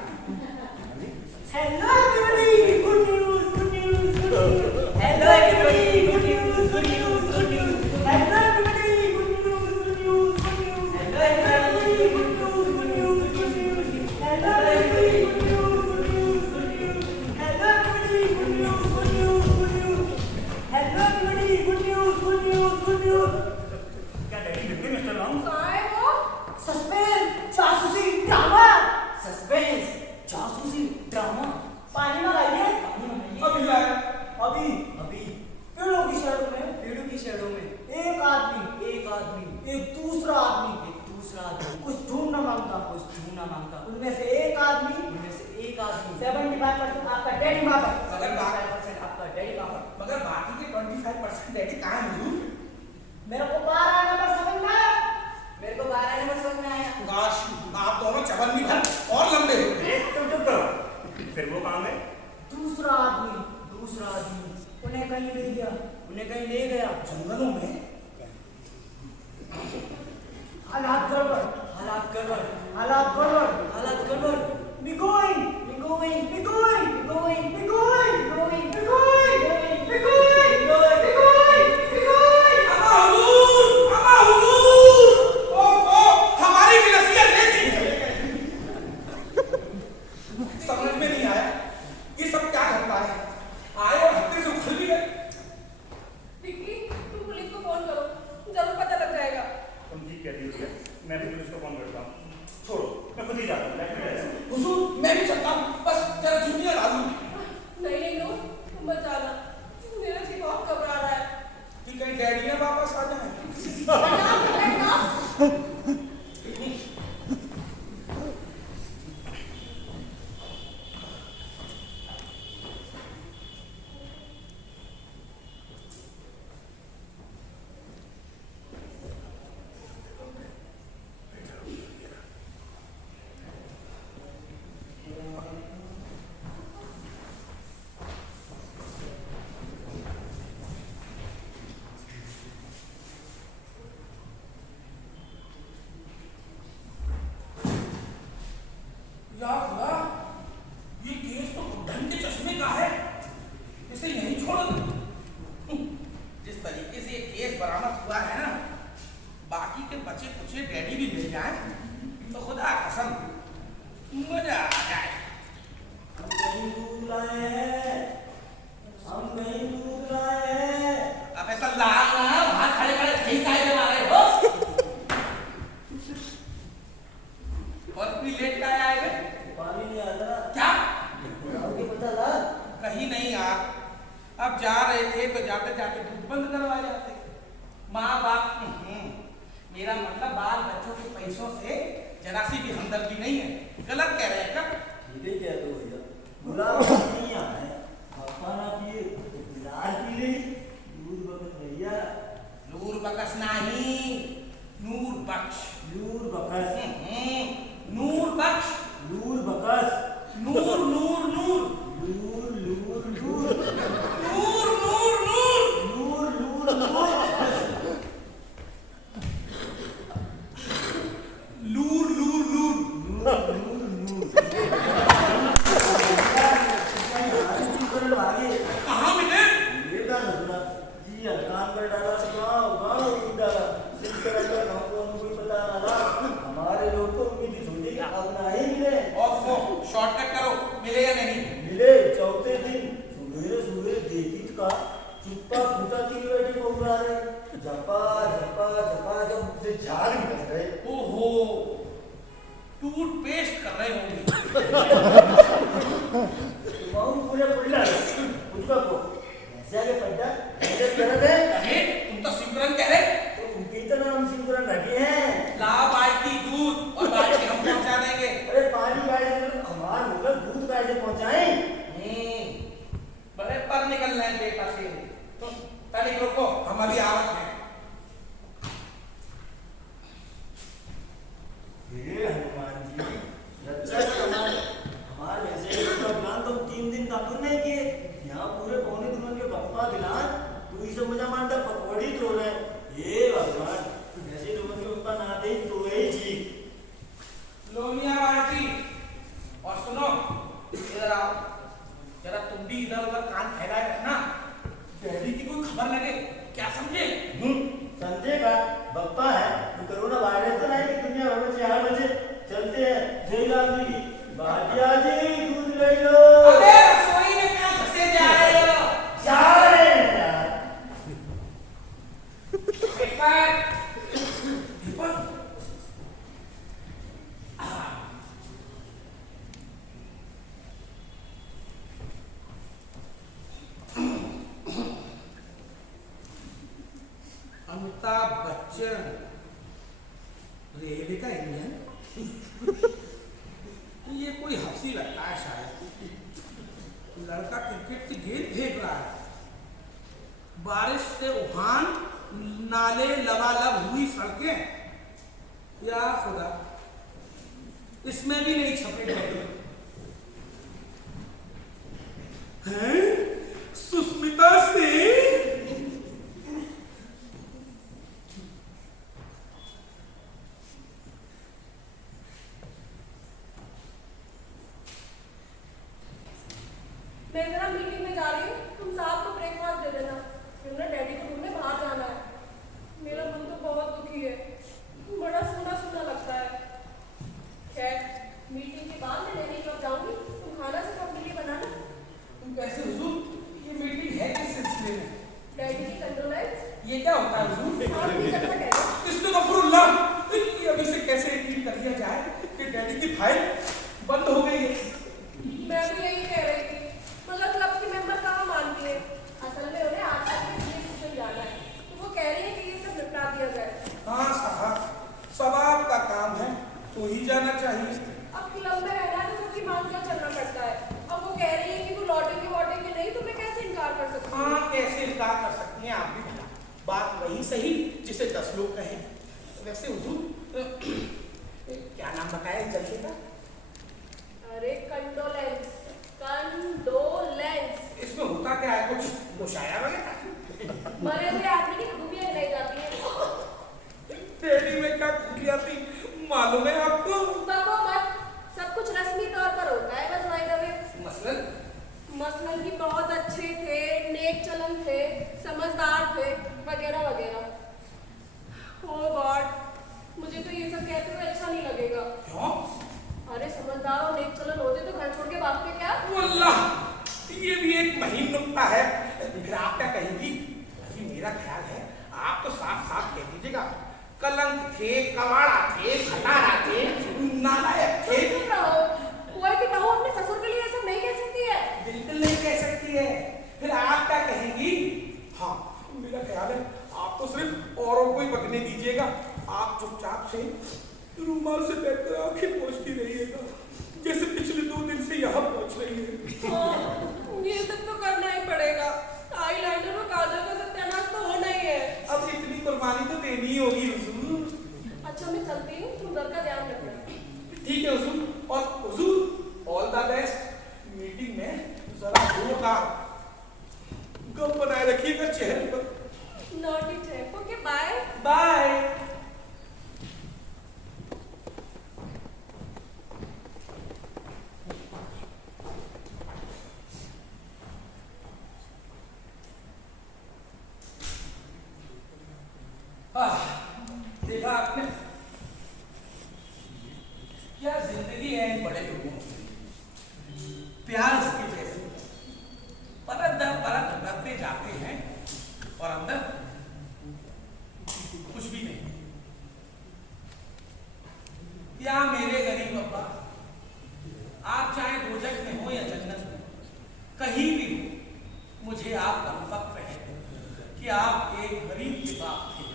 Hello everybody, good news, good news, good news. Hello everybody, good news, good news, good news. Hello everybody, good news, good news, good news. Hello everybody, good news, good news, good news. Hello everybody, good news, good news, good news. Hello everybody, good news, good news, good news. Hello everybody, good news, good news, good news. क्या daddy मिल गए mister long? कहाँ है वो? Suspense, जासूसी, drama. Suspense, जासूसी, drama. पानी मंगाइए। अभी लाया। अभी अभी पेड़ों की शैडो में, पेड़ों की शैडो में एक आदमी, एक दूसरा आदमी, कुछ ढूंढना मांगता, उनमें से एक आदमी 75% आपका डैडी माफा, 75% आपका डैडी माफा। मगर बाकी के 25% डैडी कहाँ है हुजूर? मेरे को 12 नंबर समझ में आया, मेरे को 12 नंबर समझ में आया। काश आप दोनों चवन्नी भर और लंबे होते। तुम चुप करो। फिर वो काम है दूसरा आदमी उन्हें कहीं ले गया जंगलों में। हालात गड़बड़। We going. अम्मा हुजूर, ओ हमारी भी नसीहत ले चली। समझ में नहीं आया ये सब क्या घटना है। आए और हफ्ते से उछल भी गए। विक्की, तुम पुलिस को फोन करो, जरूर पता लग जाएगा। तुम ठीक कहती हो, मैं भी उसको फोन करता हूँ। छोड़ो, मैं खुद ही जाता हूँ। हुजूर, मैं अब जा रहे थे तो जाते जाते दूध बंद करवा जाते। माँ बाप मेरा मतलब बाल बच्चों के पैसों से जरा सी भी हमदर्दी नहीं है। गलत कह रहे हैं क्या? ठीक है, कह दो भैया। गुलाब नहीं आना है, पापा ना पिए तो बिलार पी ले। दूध बकस भैया। नूर बकस नहीं, नूर बख्श। नूर बकस। नूर बख्श। नूर बकस। नूर नूर नूर नूर नूर नूर नूर नूर नूर नूर नूर नूर लूर लूर लूर नूर नूर आगे कहाँ मिले? ये गाना सुना जी, हल्कान कर डाला गाँव गाँव उठ डाला सिर्फ कर हमको कोई पता ना लगा। हमारे लोग को उम्मीद छोटी कि अब ना ही मिले। ऑफ शॉर्टकट करो, मिले या नहीं? मिले चौथे दिन सुबह सुबह देखी का चुप्पा फूटा की बैठे घूम रहा है। झपा झपा झपा जब से झाग निकल गए। ओहो, टूथपेस्ट कर रहे होंगे। बहुत पूरे पुल्ला उसका को ऐसे आगे पड्डा ऐसे करत है। अरे तुम तो सिमरन कह रहे। तो उनकी तो नाम सिमरन रखे हैं। ला बाल्टी दूध और बाल्टी हम पहुंचा देंगे। अरे पानी गाड़ी से हमार होकर दूध गाड़ी से पहुंचाएं। बड़े पर निकल रहे हैं बेटा से। तो तनिक रुको, हम अभी आवत हैं। हे हनुमान जी, रक्षा कमाल हमारे वैसे का प्लान तो 3 दिन का तो नहीं किए। यहाँ पूरे पौने दुल्हन के पप्पा दिलान तू ही सब मजा मानता पकौड़ी तो रहे। हे भगवान, ऐसे दुल्हन के पप्पा ना दे तो ही ठीक। लोनिया बाल्टी और सुनो, इधर आओ जरा। तुम भी इधर उधर कान फैलाए रखना, डैडी की कोई खबर लगे, क्या समझे? समझेगा बप्पा है तो कोरोना वायरस तो नहीं कि दुनिया भर में 4 बजे चलते हैं। जय राम जी की भाटिया जी दूध ले लो। अबे रसोई में क्या घुसे जा रहे हो? जा रहे हैं यार। पेपर अमिताभ बच्चन रेलवे का इंजन। ये कोई हंसी लगता है शायद। लड़का क्रिकेट की गेंद फेंक रहा है। बारिश से उफान, नाले लबालब हुई सड़कें। या खुदा, इसमें भी नहीं छपे गए हैं। सुस्मिता से मैं जरा मीटिंग में जा रही हूँ, तुम साहब को ब्रेकफास्ट दे देना। फिर ना डैडी को रूम में बाहर जाना है। मेरा मन तो बहुत दुखी है, बड़ा सूना सूना लगता है। खैर, मीटिंग के बाद मैं डैडी के पास जाऊंगी, तुम खाना सब अपने लिए बनाना। वैसे हुजूर, ये मीटिंग है किस सिलसिले में? डैडी की कंडोलेंस। ये क्या होता है हुजूर? आप भी कैसा कह रहे हो? इस्तग़फ़ुरुल्लाह, ये अभी से कैसे यकीन कर लिया जाए कि डैडी की फाइल बंद हो गई है? मैं भी यही कह रही थी, मगर क्लब की मेंबर कहाँ मानती है। असल में उन्हें आज तक ट्यूशन जाना है, तो वो कह रही है कि ये सब निपटा दिया जाए। हाँ साहब, सवाब का काम है तो ही जाना चाहिए। अब क्लब में रहना है तो सबकी मांग का चलना पड़ता है। अब वो कह रही है कि वो लौटेंगे नहीं, तो मैं कैसे इनकार कर सकती हूँ? हाँ, कैसे इनकार कर सकती हैं आप भी? बात वही सही जिसे 10 लोग कहें। वैसे हुजूर, क्या नाम बताया इस जलसे का? अरे कंडोलेंस, कंडोलेंस। इसमें होता क्या है? कुछ मुशायरा वगैरह? मरे हुए आदमी की खूबियां गिनाई जाती हैं। डैडी में क्या खूबियां थी मालूम है आपको? बको मत, सब कुछ रस्मी तौर पर होता है बस। वाइदा में मसलन कि बहुत अच्छे थे, नेक चलन थे, समझदार थे, वगैरह वगैरह। ओह गॉड, मुझे तो ये सब कहते हुए अच्छा नहीं लगेगा। क्यों? अरे समझदार और नेक चलन होते तो घर छोड़ के भागते क्या? वल्लाह, ये भी एक महीन नुक्ता है। फिर आप क्या कहेंगी? अभी मेरा ख्याल है आप तो साफ साफ कह दीजिएगा, कलंक थे, कवाड़ा थे, खटारा थे, नालायक थे। चुप रहो, कोई भी बहू अपने ससुर के लिए ये सब नहीं कह सकती है। बिल्कुल नहीं कह सकती है। फिर आप क्या कहेंगी? चलती हूँ, तुम घर का ध्यान रखना। ठीक है हुजूर। और हुजूर ऑल द बेस्ट। मीटिंग में जरा जोरदार गम बनाए रखिएगा चेहरे पर। Naughty check. Okay bye. Bye. देखा आपने क्या जिंदगी है इन बड़े लोगों की। प्यार इसके जैसे परत दर परत उतरते जाते हैं और अंदर कुछ भी नहीं। या मेरे गरीब अब्बा, आप चाहे दोजख में हो या जन्नत में, कहीं भी हो, मुझे आपका फक्र है कि आप एक गरीब के बाप थे।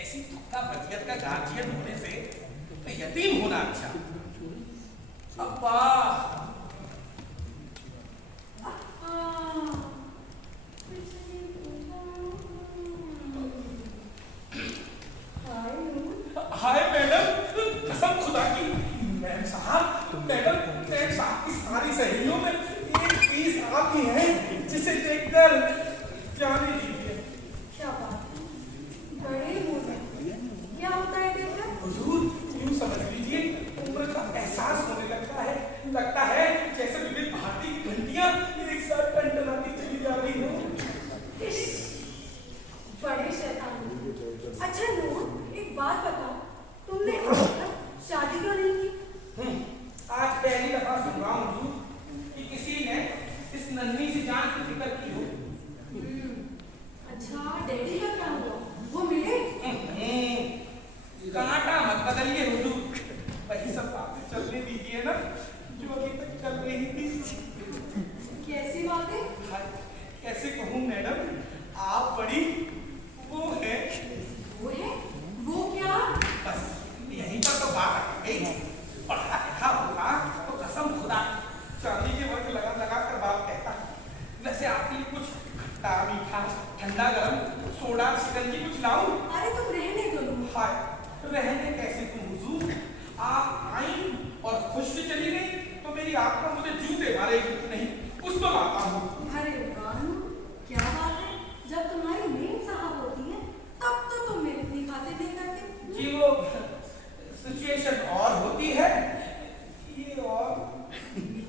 ऐसी तुक्का बचियत का गार्जियन होने से तो यतीम होना अच्छा। अब्बा हाय मैडम, कसम खुदा की। मैम साहब की सारी सहेलियों में एक पीस आप ही हैं जिसे देखकर जाने दीजिए। क्या बात है, बड़े मोटे। क्या होता है देखकर? हुजूर यूं समझ लीजिए, उम्र का एहसास होने लगता है जैसे विविध भारती की घंटियां एक साथ टनटनाती चली जा रही हो। बड़े शैतान। अच्छा नूर, एक बात बताओ, तुमने आज तक शादी क्यों नहीं की? आज पहली दफा सुन रहा हूँ हुजूर कि किसी ने इस नन्ही सी जान की फिक्र की हो। अच्छा, डैडी का क्या हुआ? वो मिले? कांटा मत बदलिए हुजूर, वही सब बातें चलने दीजिए ना जो अभी तक चल रही थी। कैसी बातें? कैसे कहूँ मैडम, आप बड़ी वो है। वो है? वो क्या? बस यहीं पर तो बात आ गई। पढ़ा लिखा होगा तो कसम खुदा चांदी के वर्ग लगा लगा कर बात कहता। वैसे आपके लिए कुछ खट्टा मीठा ठंडा गरम सोडा शिकंजी कुछ लाऊं? अरे तुम रहने दो नूर। हाय, रहने कैसे तुम हुजूर? आप आई और खुश भी चली गई तो मेरी आत्मा मुझे जूते मारेगी। नहीं, कुछ तो लाता हूँ। अरे वाह नूर, क्या बात है, जब तुम्हारी मेम साहब होती है तब तो तुम मेरे इतनी खातिर नहीं करते। जी वो सिचुएशन और होती है, ये और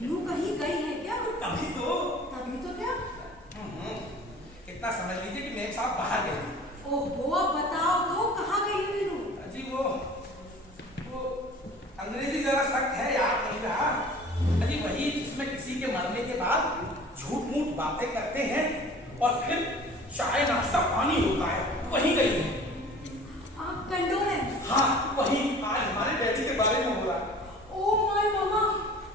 यूं कहीं गई है क्या? तभी तो क्या? इतना समझ लीजिए कि मेम साहब बाहर गए थे। ओहो, अब बताओ तो कहाँ गई मीनू? जी वो अंग्रेजी जरा सख्त है, याद नहीं रहा। अजी वही जिसमें किसी के मरने के बाद झूठ मूठ बातें करते हैं और फिर चाय नाश्ता पानी होता है, वही गई है। आप कंडोलेंस? हाँ वही, आज हमारे डैडी के बारे में हो रहा है। ओ माय मम्मा,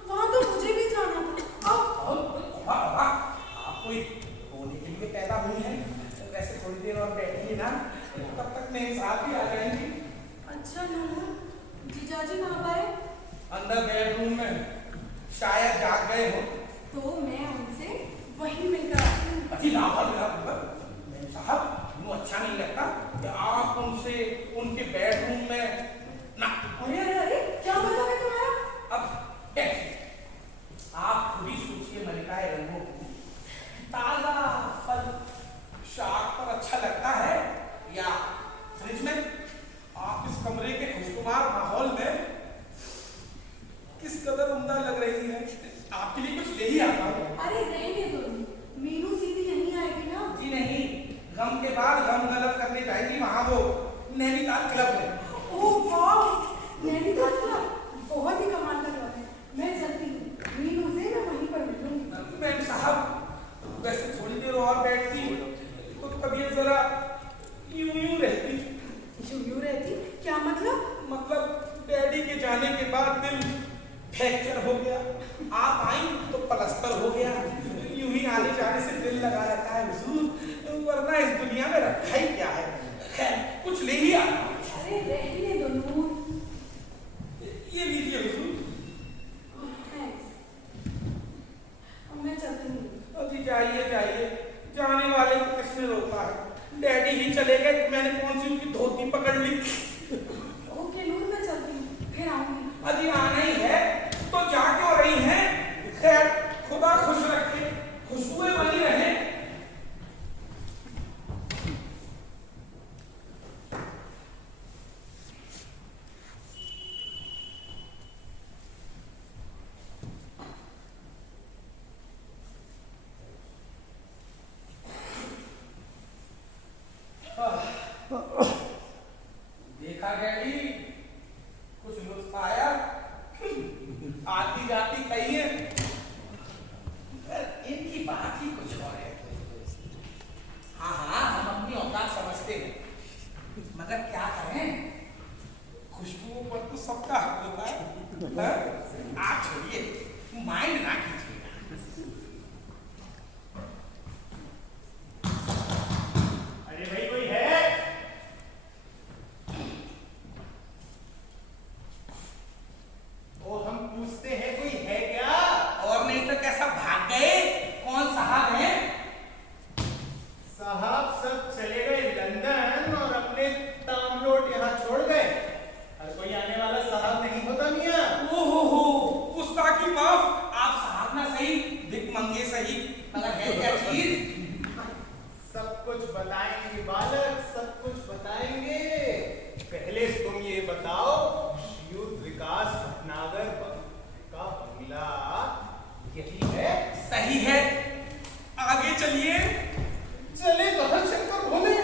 वहाँ तो मुझे भी जाना था। आप कोई होने के लिए पैदा हुई हैं, वैसे थोड़ी देर और बैठिए ना, तब तक मेरे साथ भी आ जाएंगी। अच्छा नूर, जीजाजी कहाँ गए? अंदर बेडरूम में, शायद जाग गए हो। तो मैं उनसे वहीं मिलकर आती हूँ। अजी मेम साहब, यूँ अच्छा नहीं लगता कि आप उनसे उनके बेडरूम में ना। अरे अरे अरे, क्या मतलब है तुम्हारा? अब कैसे? आप खुद ही सोचिए मलिकाए रंगों को, ताजा फल शाक पर अच्छा लगता है या फ्रिज में? आप इस कमरे के खुशगवार माहौल में किस कदर उम्दा लग रही है। आपके लिए कुछ ले ही आता हूँ। अरे रहने दो, मीनू सीधी यहीं आएगी ना? जी नहीं, गम के बाद गम गलत करने जाएगी वहाँ वो नैनीताल क्लब में। ओह वाह, नैनीताल क्लब बहुत ही कमाल का क्लब है। मैं चलती हूँ, मीनू से मैं वहीं पर मिलूंगी। मैम साहब, वैसे थोड़ी देर और बैठती तो तबीयत जरा यूं रहती। यूं रहती? क्या मतलब? मतलब डैडी के जाने के बाद दिल फ्रैक्चर हो गया, आप आई तो प्लास्टर हो गया। यूं ही आने जाने से दिल लगा रहता है हुजूर, वरना इस दुनिया में रखा ही क्या है। खैर कुछ ले ही आता हूँ। अरे रहने दो नूर। ये लीजिए हुजूर। अब मैं चलती हूँ। अजी जाइए जाइए, जाने वाले को किसने रोका है? डैडी ही चले गए, मैंने कौन सी उनकी धोती पकड़ ली। जाती कही है, इनकी बात ही कुछ और है। हाँ हाँ, हम अपनी औकात समझते हैं, मगर क्या करें, खुशबू पर तो सबका हक होता है। आप छोड़िए, माइंड ना कीजिएगा। अरे भाई कोई है? ओ हम पूछते हैं कोई है क्या? और नहीं तो कैसा भाग गए? कौन साहब हैं? साहब सब चले गए लंदन और अपने तामलोट यहाँ छोड़ गए। हर कोई आने वाला साहब नहीं होता मियाँ। ओहो, गुस्ताखी माफ। आप साहब ना सही, भिख मंगे सही, मगर है क्या चीज? सब कुछ बताएंगे बालक, सब कुछ बताएंगे। पहले तुम ये बताओ, युद्ध विकास भटनागर का बंगला यही है? सही है, आगे चलिए। चले कहाँ शंकर भोले?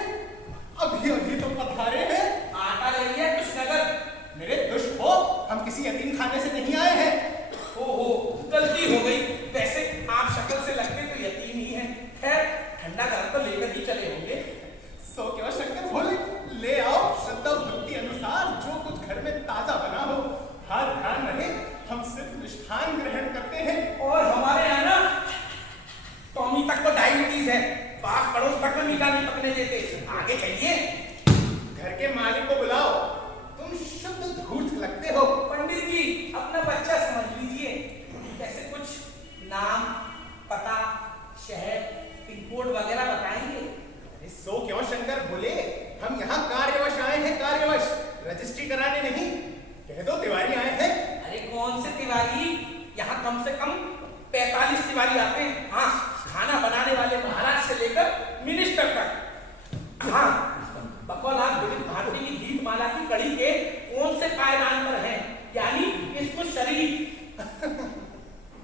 अभी अभी तो पधारे हैं। आटा लाइए कुछ नगर। मेरे दुष्ट हो, हम किसी यतीम खाने से नहीं आए हैं। ओहो, गलती हो गई। वैसे आप शक्ल से लगते तो यतीम ही हैं। खैर, ठंडा गरम तो लेकर ही चले होंगे। सो क्या शंकर भोले, ले आओ श्रद्धा भक्ति अनुसार जो कुछ घर में ताजा बना हो। हाँ ध्यान रहे, हम सिर्फ मिष्ठान ग्रहण करते हैं। और हमारे यहाँ ना टॉमी तक को डायबिटीज है, पास पड़ोस तक को मीठा नहीं पकने देते। आगे चलिए। घर के मालिक को बुलाओ, तुम शुद्ध धूर्त लगते हो। पंडित जी, अपना बच्चा समझ लीजिए। कैसे कुछ नाम, पता, शहर, पिन कोड वगैरह बताएंगे? अरे सो क्यों शंकर भोले, हम यहाँ कार्यवश आए हैं, कार्यवश, रजिस्ट्री कराने नहीं। कह दो तिवारी आए हैं। अरे कौन से तिवारी? यहाँ कम से कम 45 तिवारी आते हैं। हाँ, खाना बनाने वाले महाराज से लेकर मिनिस्टर तक। हाँ, बकौलाल विविध भारती की दीपमाला की कड़ी के कौन से पायदान पर हैं? यानी इसको शरीफ।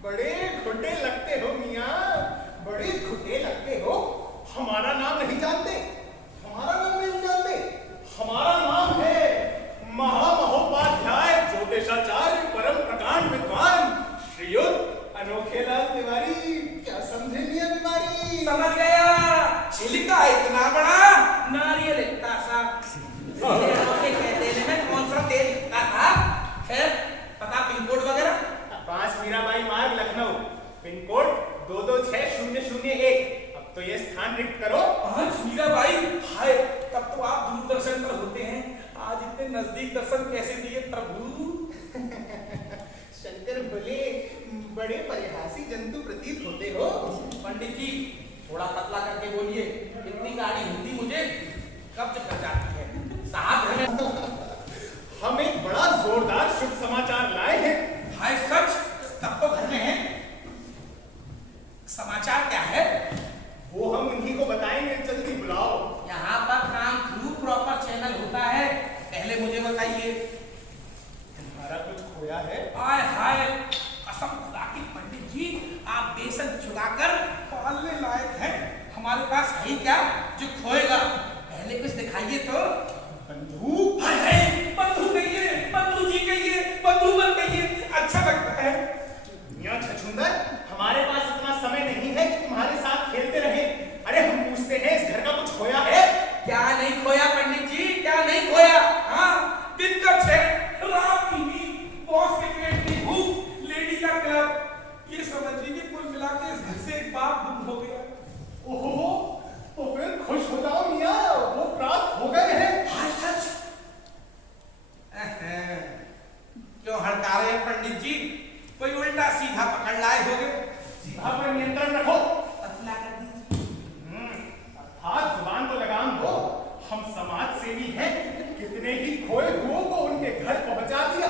बड़े घुटे लगते हो मियाँ, बड़े घुटे लगते हो। हमारा नाम नहीं जानते, हमारा नाम नहीं जानते। हमारा नाम है महामहोपाध्याय ज्योतिषाचार्य परम प्रकांड विद्वान श्रीयुत अनोखेलाल तिवारी। क्या समझे मियाँ तिवारी? समझ गया। छिलका इतना बड़ा, नारियल इतना सा। कह देने में कौन सा तेज इतना था? खैर, पता पिन कोड वगैरह? 5 मीराबाई मार्ग लखनऊ, पिन कोड 226001। अब तो ये स्थान रिक्त करो। 5 मीराबाई? हाय, तब तो आप दूरदर्शन पर होते हैं। आज इतने नजदीक दर्शन कैसे दिए प्रभु? शंकर भोले, बड़े परिहासी जंतु प्रतीत होते हो। पंडित जी, थोड़ा पतला करके बोलिए। इतनी गाड़ी हिंदी मुझे कब्ज कर जाती है। साहब हमें हम एक बड़ा जोरदार शुभ समाचार लाए हैं। हाय सच? तब तो घर में है। समाचार क्या है? वो हम उन्हीं को बताएंगे, जल्दी बुलाओ। यहाँ पर काम थ्रू प्रॉपर चैनल होता है। पहले मुझे बताइए, तुम्हारा कुछ खोया है? हाय हाय, कसम खुदा की पंडित जी, आप बेसन चुराकर पालने लायक हैं। हमारे पास है क्या जो खोएगा? पहले कुछ दिखाइए तो। बंदूक? हाय हाय, बंधु कहिए, बंधु जी कहिए, बंधु मत कहिए, अच्छा लगता है। मियां छछूंदर, हमारे पास इतना समय नहीं है कि तुम्हारे साथ खेलते रहें। अरे हम पूछते हैं, इस घर का कुछ खोया है? क्या नहीं खोया पंडित जी, क्या नहीं खोया? हाँ, दिन का 6, रात की नींद, बॉस के पेट की भूख, लेडी का क्लब, ये समझ लीजिए कुल मिला के इस घर से एक बाप गुम हो गया। ओहो, तो फिर खुश हो जाओ मियां, वो प्राप्त हो गए हैं। हाय सच? क्यों हड़का रहे हैं पंडित जी? कोई उल्टा सीधा पकड़ लाए होगे। सीधा पर नियंत्रण रखो। पतला कर दीजिए। अर्थात जुबान को लगाम दो। हम समाज सेवी हैं, कितने ही खोए हुओं को उनके घर पहुंचा दिया।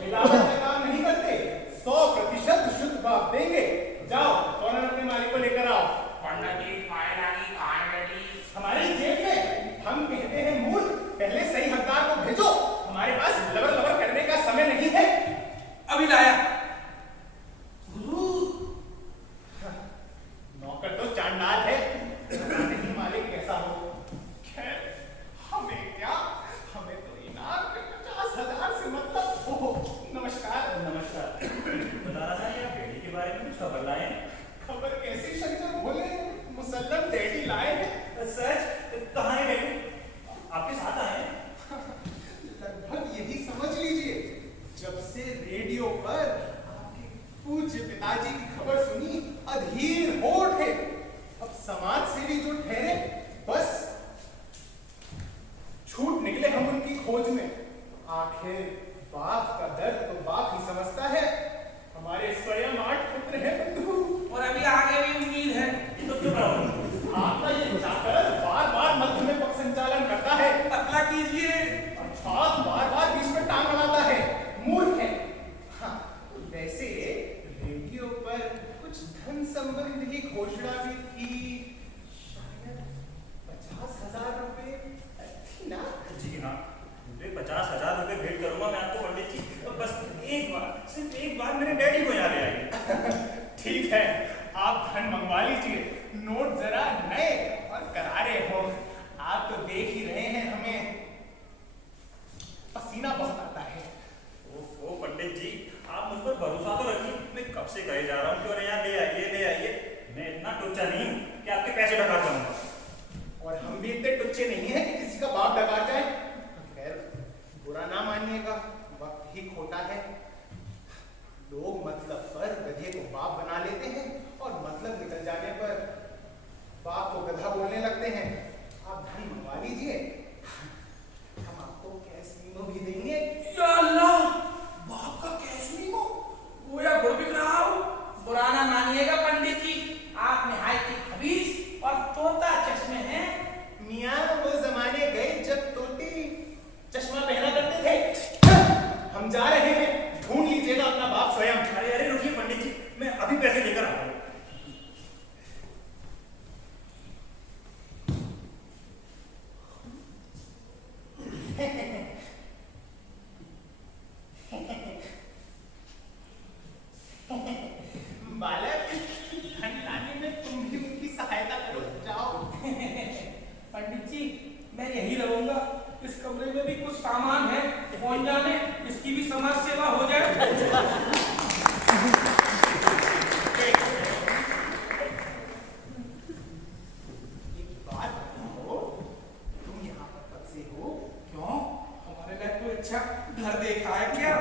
मिलावट का काम नहीं करते, 100% शुद्ध बात देंगे। जाओ, कौन अपने मालिक को लेकर आओ। पंडित जी, पायदानी कहाँ बैठी? हमारी जेब में। हम कहते हैं मूर्ख, पहले सही हकदार को भेजो। हमारे पास लबर लबर करने का समय नहीं है। अभी लाया। नौकर तो चांडाल है, पता नहीं मालिक कैसा हो। खैर, हमें क्या, हमें तो इनाम करना खबर लाए? खबर कैसी शंकर बोले? मुसल्लम डैडी लाए हैं। सच? कहाँ है डैडी? आपके साथ आए हैं? लगभग यही समझ लीजिए। जब से रेडियो पर आपके पूज्य पिताजी की खबर सुनी, अधीर हो उठे। अब समाज सेवी जो ठहरे, बस छूट निकले हम उनकी खोज में। आखिर बाप का दर्द तो बाप ही समझता है। हमारे स्वयं 8 पुत्र हैं बंधु, और अभी आगे भी उम्मीद है। तो क्यों रहो? आपका ये चाकर बार-बार मध्य में पक्ष संचालन करता है, पतला कीजिए। अर्थात बार-बार बीच में टांग अड़ाता है, मूर्ख है। हाँ, वैसे रेडियो पर कुछ धन संबंधी घोषणा भी थी, शायद 50,000 रुपए थी ना? जी हाँ, 50,000 रुपए भेंट करूंगा मैं आपको पंडित जी। तो बस एक बार, सिर्फ एक बार मेरे डैडी को यहाँ ले आइए। ठीक है, आप धन मंगवा लीजिए। नोट जरा नए और करारे हो। आप तो देख ही रहे हैं, हमें पसीना बहुत आता है। ओहो पंडित जी, आप मुझ पर भरोसा तो रखिए। मैं कब से कहे जा रहा हूँ कि और यहाँ ले आइए ले आइए। मैं इतना टुच्चा नहीं हूँ कि आपके पैसे डकार जाऊंगा। और हम भी इतने टुच्चे नहीं हैं कि किसी का बाप डकार जाए। खैर, बुरा ना मानिएगा, वक्त ही खोटा है। लोग मतलब पर गधे को बाप बना लेते हैं और मतलब निकल जाने पर बाप को गधा बोलने लगते हैं। आप धन मंगवा लीजिए, हम आपको कैश मीमो भी देंगे। या अल्लाह, बाप का कैश मीमो? गोया गुड़ बिक रहा हो। बुरा ना मानिएगा पंडित जी, आप निहायत ही खबीस और तोता चश्मे हैं। मियाँ, वो जमाने गए जब तोते चश्मा पहना करते थे। हम जा रहे हैं, ढूंढ लीजिएगा अपना बाप स्वयं। अरे अरे रुकिए पंडित जी, मैं अभी पैसे लेकर आ रहा हूँ। बालक, धन लाने में तुम भी उनकी सहायता करो। जाओ। पंडित जी, मैं यही रहूंगा। इस कमरे में भी कुछ सामान है, कौन जाने इसकी भी समाज सेवा हो जाए। एक बात बताओ, तुम यहाँ पर कब से हो? क्यों, हमारे लिए कोई अच्छा घर देखा है क्या?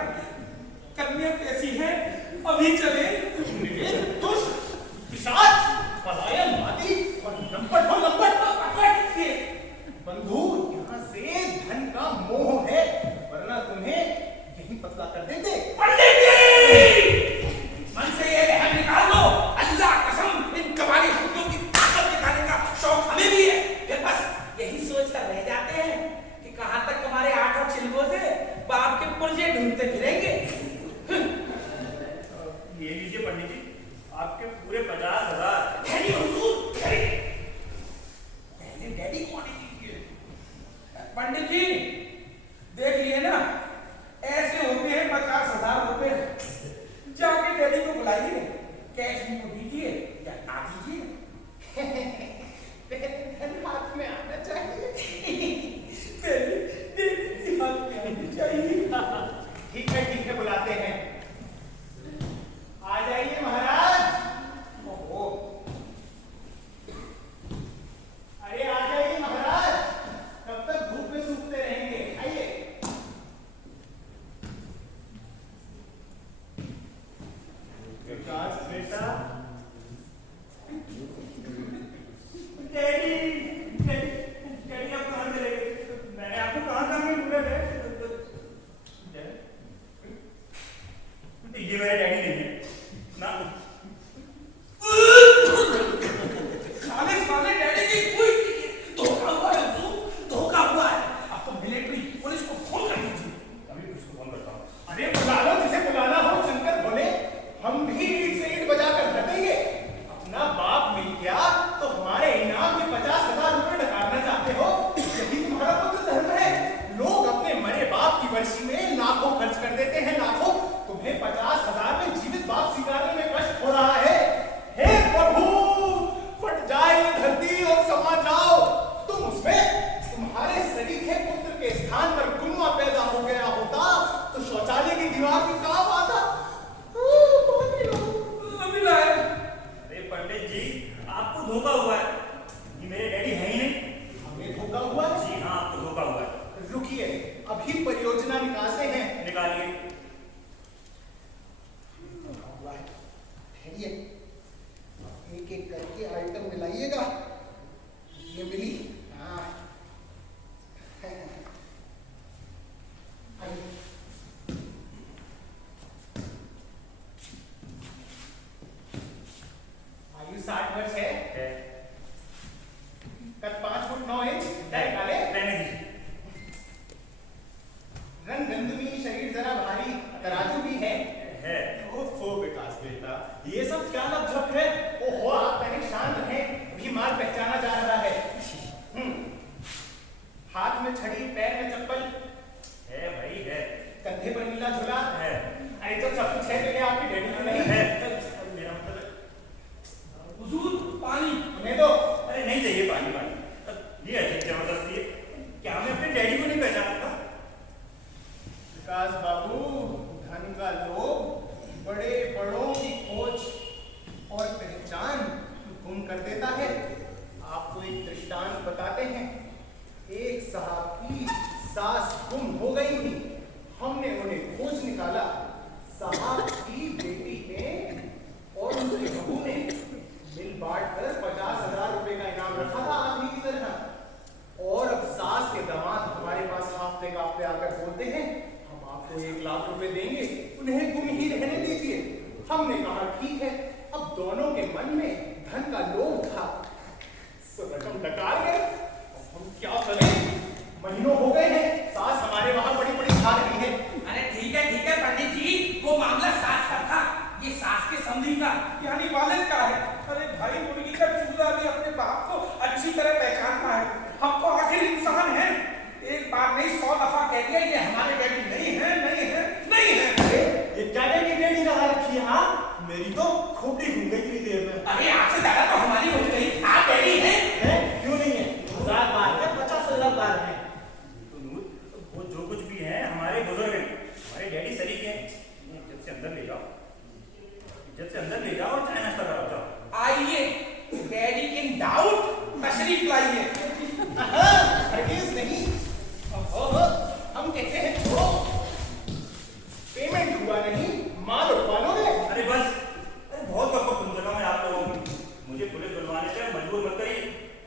कन्या कैसी है? अभी चले। दुष्ट, पिशाच, पलायनवादी और लंपट हो लंपट। बंधु, यहाँ से धन का मोह है, वरना तुम्हें यही पतला कर देते। पंडित जी, मन से ये वहम निकाल दो। अल्लाह कसम, इन कबाली हुक्मों की ताकत दिखाने का शौक हमें भी है। फिर बस यही सोचकर रह जाते हैं कि कहाँ तक तुम्हारे 8 चिल्बों से बाप के पुर्जे ढूंढते फिरेंगे। ये लीजिए पंडित जी, आपके पूरे 50,000। डैडी हुजूर, पहले डैडी को आने दीजिए। पंडित जी, देख लिए ना, ऐसे होते हैं 50,000 रुपए। जाके डैडी को बुलाइए, कैश में दीजिए या ना दीजिए। पहले धन हाथ में आना चाहिए। पहले डैडी के हाथ में आनी चाहिए। ठीक है, बुलाते हैं। आ जाइए महाराज। ओहो, अरे आ जाइए महाराज, कब तक धूप में सूखते रहेंगे? आइए। विकास बेटा। डैडी आप कहाँ चले गए? मैंने आपको कहाँ में ढूंढा है? ये मेरे डैडी नहीं है ना। साले डैडी की कोई धोखा हुआ है, धोखा हुआ है। अब तो मिलिट्री पुलिस को फोन कर दीजिए। अभी उसको फोन करता हूँ। अरे बुला लो, जिसे बुलाना हो। शंकर बोले, हम भी ईंट से ईंट बजा कर हटे चलिए एक एक करके आइटम मिलाइएगा। ये मिली। हाँ आयु 60 वर्ष है। कद 5 फुट 9 इंच, दाढ़ी काले, रहने दीजिए। रंग गंदमी, शरीर जरा भारी, तराजू भी है। ओफो विकास बेटा, ये सब क्या लपझप है? ओहो आप पहले शांत हैं, अभी माल पहचाना जा रहा है। हाथ में छड़ी, पैर में चप्पल है भाई है। कंधे पर नीला झोला है। अरे तो सब कुछ है तो ये आपकी डैडी में नहीं है। है। मेरा मतलब हुजूर पानी। उन्हें दो। अरे नहीं चाहिए पानी पानी। ये अजीब जबरदस्ती है। क्या मैं अपने डैडी को नहीं पहचानता? विकास बाबू, धन का लोभ बड़े बड़ों की खोज और पहचान गुम कर देता है। आपको एक दृष्टांत बताते हैं। एक साहब की सास गुम हो गई थी। हमने उन्हें खोज निकाला। साहब की बेटी ने और उनकी बहू ने मिल बांट कर 50,000 रुपए का इनाम रखा था आदमी की तरह। और अब सास के दामाद हमारे पास हाफते काफते आकर बोलते हैं हम आपको 1 लाख रुपए देंगे, उन्हें गुम ही रहने दीजिए। हमने कहा ठीक है। अब दोनों के मन में धन का लोभ था, सो रकम डकार गए। अब हम क्या करें? महीनों हो गए हैं, सास हमारे वहां बड़ी बड़ी खा रही है। अरे ठीक है पंडित जी, वो मामला सास का था, ये सास के समधी का यानी वालिद का है। अरे भाई मुर्गी का चूल्हा भी अपने बाप को अच्छी तरह पहचानता है। हम तो आखिर इंसान हैं। एक बार नहीं 100 दफा कह दिया ये हमारे डैडी नहीं है, नहीं है, नहीं है। ये क्या डैडी लगा रखी है? हाँ मेरी तो खोपड़ी घूम गई इतनी देर में। अरे आपसे ज्यादा तो हमारी हो गई। आप डैडी हैं? क्यों नहीं है? 1000 बार है, 50,000 बार है। तो नूर, वो जो कुछ भी है हमारे बुजुर्ग हैं, हमारे डैडी शरीक हैं। इज्जत से अंदर ले जाओ, इज्जत से अंदर ले जाओ, चाय नाश्ता कराओ जाओ। आइए, डैडी इन डाउट तशरीफ लाइए। हरगिज़ नहीं। ओहो, हम कहते हैं छोड़ो, पेमेंट हुआ नहीं, माल उठवा लो रे। अरे बस, अरे बहुत वक्त तुम जगह में आप लोगों की। मुझे पुलिस बुलवाने से मजबूर मत करिए।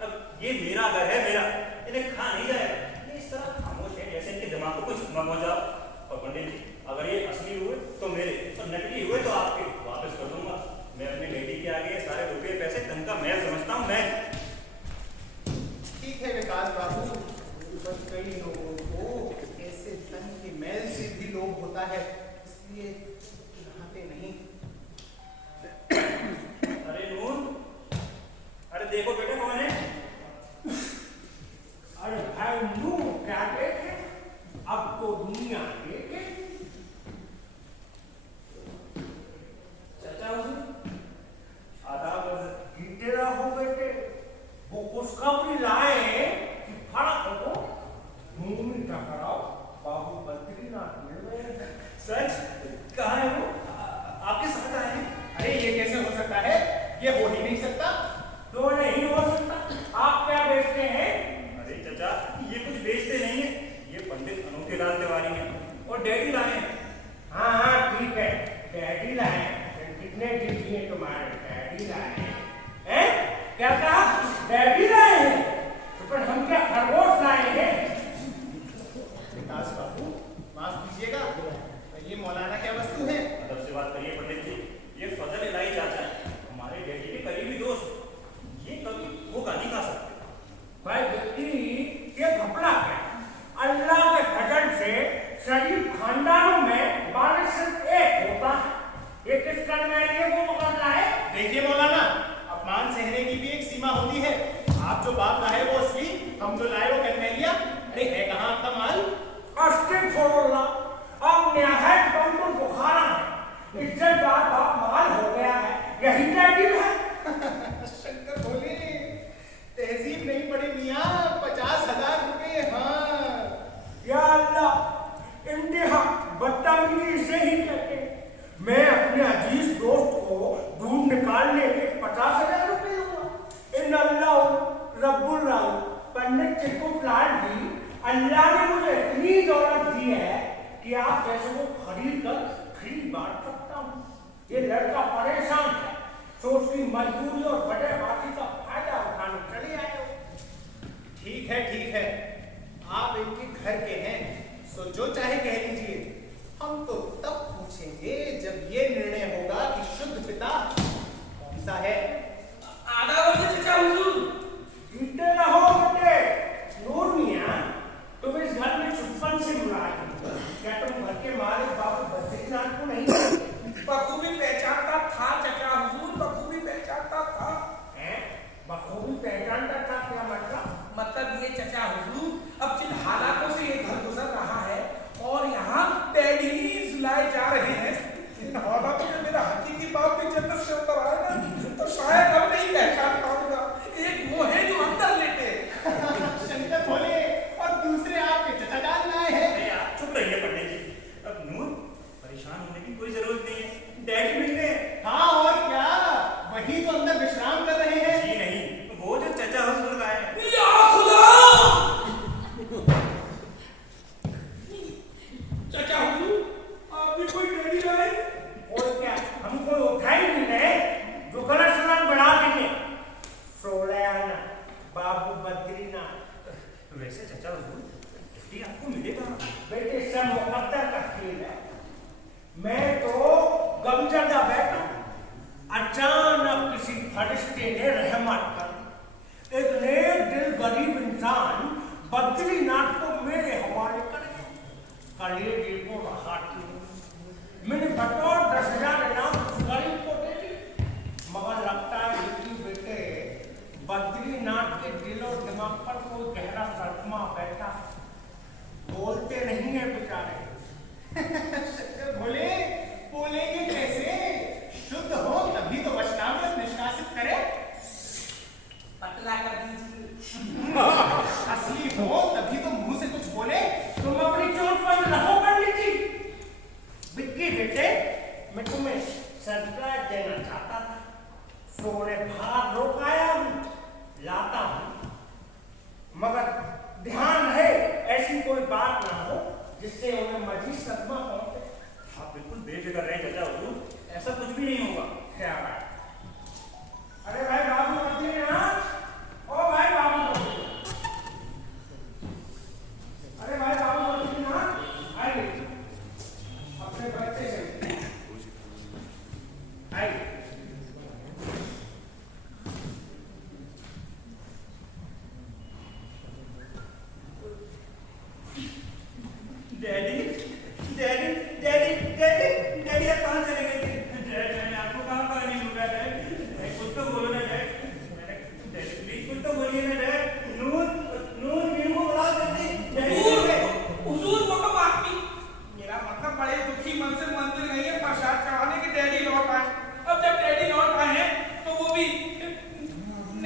अब ये मेरा घर है, मेरा, इन्हें खा नहीं जाएगा। ये इस तरह खामोश है जैसे इनके दिमाग को कुछ न पहुंचा। और पंडित जी, अगर ये असली हुए तो मेरे, और नकली हुए तो आपके, वापस कर दूंगा। मैं अपने बेटी के आगे सारे रुपये पैसे धन का महल समझता हूँ मैं। ठीक है विकास बाबू, बस कई लोगों को ऐसे धन के मैल से भी लोभ होता है, इसलिए नहाते नहीं। अरे नूर, अरे देखो बेटा कौन है? अरे भाई नूर क्या देखे, अब तो दुनिया देखे। चाचा हुजूर, आदाब जीते रहो बेटे। वो खुशखबरी लाए कि फर्क हो मुंह में टकराओ, बाबू बद्रीनाथ मिल रहे हैं। सच? कहाँ है वो? आपके साथ आए हैं? अरे ये कैसे हो सकता है? ये हो ही नहीं सकता। तो नहीं हो सकता। आप क्या बेचते हैं? अरे चाचा, ये कुछ बेचते नहीं है। ये पंडित अनोखे लाल तिवारी हैं और डैडी लाए हैं। हाँ हाँ ठीक है, डैडी लाए। कितने दीजिए तुम्हारे डैडी लाए हैं? क्या कहा? डैडी लाए हैं? तो पर हम क्या खरगोश लाए हैं? विकास बाबू माफ कीजिएगा, ये मौलाना क्या वस्तु है? अदब से बात करिए पंडित जी। ये फजल इलाही चाचा है, हमारे डैडी के करीबी दोस्त। ये कभी धोखा नहीं खा सकते। भाई बेटी, ये घपला क्या? अल्लाह के फजल से शरीफ खानदानों में वारिस सिर्फ एक होता है। ये किस कर में ये वो मुकदमा है? देखिए मौलाना, अपमान सहने की भी एक सीमा होती है। आप जो बाप लाए वो असली, हम जो लाए वो कन्हैया। अरे है कहाँ आपका माल? अस्तगफुरुल्लाह, अब निहायत बंदुल बुखारा है। इज्जतदार बाप माल हो गया है, यही तहजीब है। शंकर भोले, तहजीब नहीं पड़ी मियाँ, 50,000 रुपए। हाँ या अल्लाह, इंतहा बदतमीजी से ही कहते हैं। मैं अपने अजीज दोस्त को दूध निकालने के 50,000 रुपए दूंगा। इन अल्लाह रब्बुल राम पंडित चिकुलाल जी, अल्लाह ने मुझे इतनी दौलत दी है कि आप जैसे को खरीद कर फ्री बांट सकता हूँ। ये लड़का परेशान है, सच्चे ने रहमत कर दी। एक नेक दिल गरीब इंसान बद्रीनाथ को मेरे हवाले कर दिया। कलेजे को राहत की मैंने बतौर 10,000 इनाम गरीब को दे दी। मगर लगता है कि बेटे बद्रीनाथ के दिल और दिमाग पर कोई गहरा सदमा बैठा, बोलते नहीं है बेचारे। शंकर भोले बोलेंगे कैसे? शुद्ध हो तभी तो वचनामृत निष्कासित करे। पतला कर दीजिए। असली हो तभी तो मुंह से कुछ बोले। तुम अपनी चोट पर रहो पंडित जी। बिक्की बेटे, मैं तुम्हें सरप्राइज देना चाहता था, सो उन्हें बाहर रोक आया हूं, लाता हूं। मगर ध्यान रहे ऐसी कोई बात ना हो जिससे उन्हें मजीद सदमा पहुंचे। आप बिल्कुल बेफिक्र रहें चाचा हुजूर, ऐसा कुछ भी नहीं होगा। क्या बात? अरे भाई बाबू बच्चे ने हाँ, ओ भाई बाबू बच्चे, अरे भाई बाबू बच्चे ने हाँ, आइए अपने बच्चे से आइए। Daddy daddy daddy daddy daddy आप कहाँ चले गए थे? डैड मैंने आपको कहाँ नहीं लूटा डैड, कुछ तो बोलो ना डैड। डैडी प्लीज कुछ तो बोलिए ना डैड। नून नून मीनू को बुला देते। हुजूर वो तो बात नहीं। मेरा मतलब बड़े दुखी मन से मंदिर गई है प्रसाद चढ़ाने के डैडी लौट आए। अब जब डैडी लौट आए हैं तो वो भी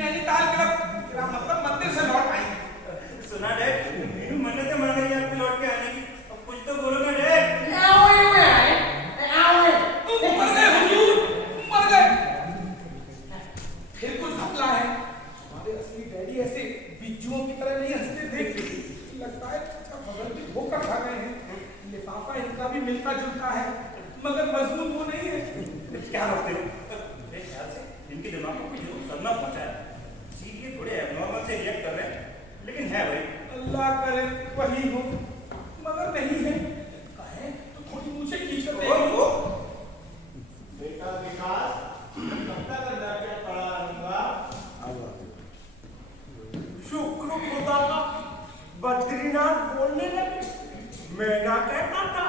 नैनीताल क्लब, मेरा मतलब मंदिर से लौट आए हैं। सुना डैड, मीनू मन्नतें मांग रही है आपके लौट के आने की, अब कुछ तो बोलो ना डैड। मर गए हुजूर, मर गए। फिर कुछ घपला है। हमारे असली डैडी ऐसे बिज्जुओं की तरह नहीं हंसते थे। लगता है भगवान की धोखा खा गए हैं। लिफाफा इनका भी मिलता जुलता है मगर मजबूत वो नहीं है। क्या रखते हो? मेरे ख्याल से इनके दिमाग को कुछ सदमा पहुंचा है, इसीलिए थोड़े एबनॉर्मल से रिएक्ट कर रहे हैं। लेकिन है भाई, अल्लाह करे वही हो, मगर नहीं है। कहे तो थोड़ी मुझे खींच कर देखो। बेटा विकास, कब तक जाके पढ़ा रहूंगा? शुक्र खुदा का, बद्रीनाथ बोलने लगे। मैं ना कहता था,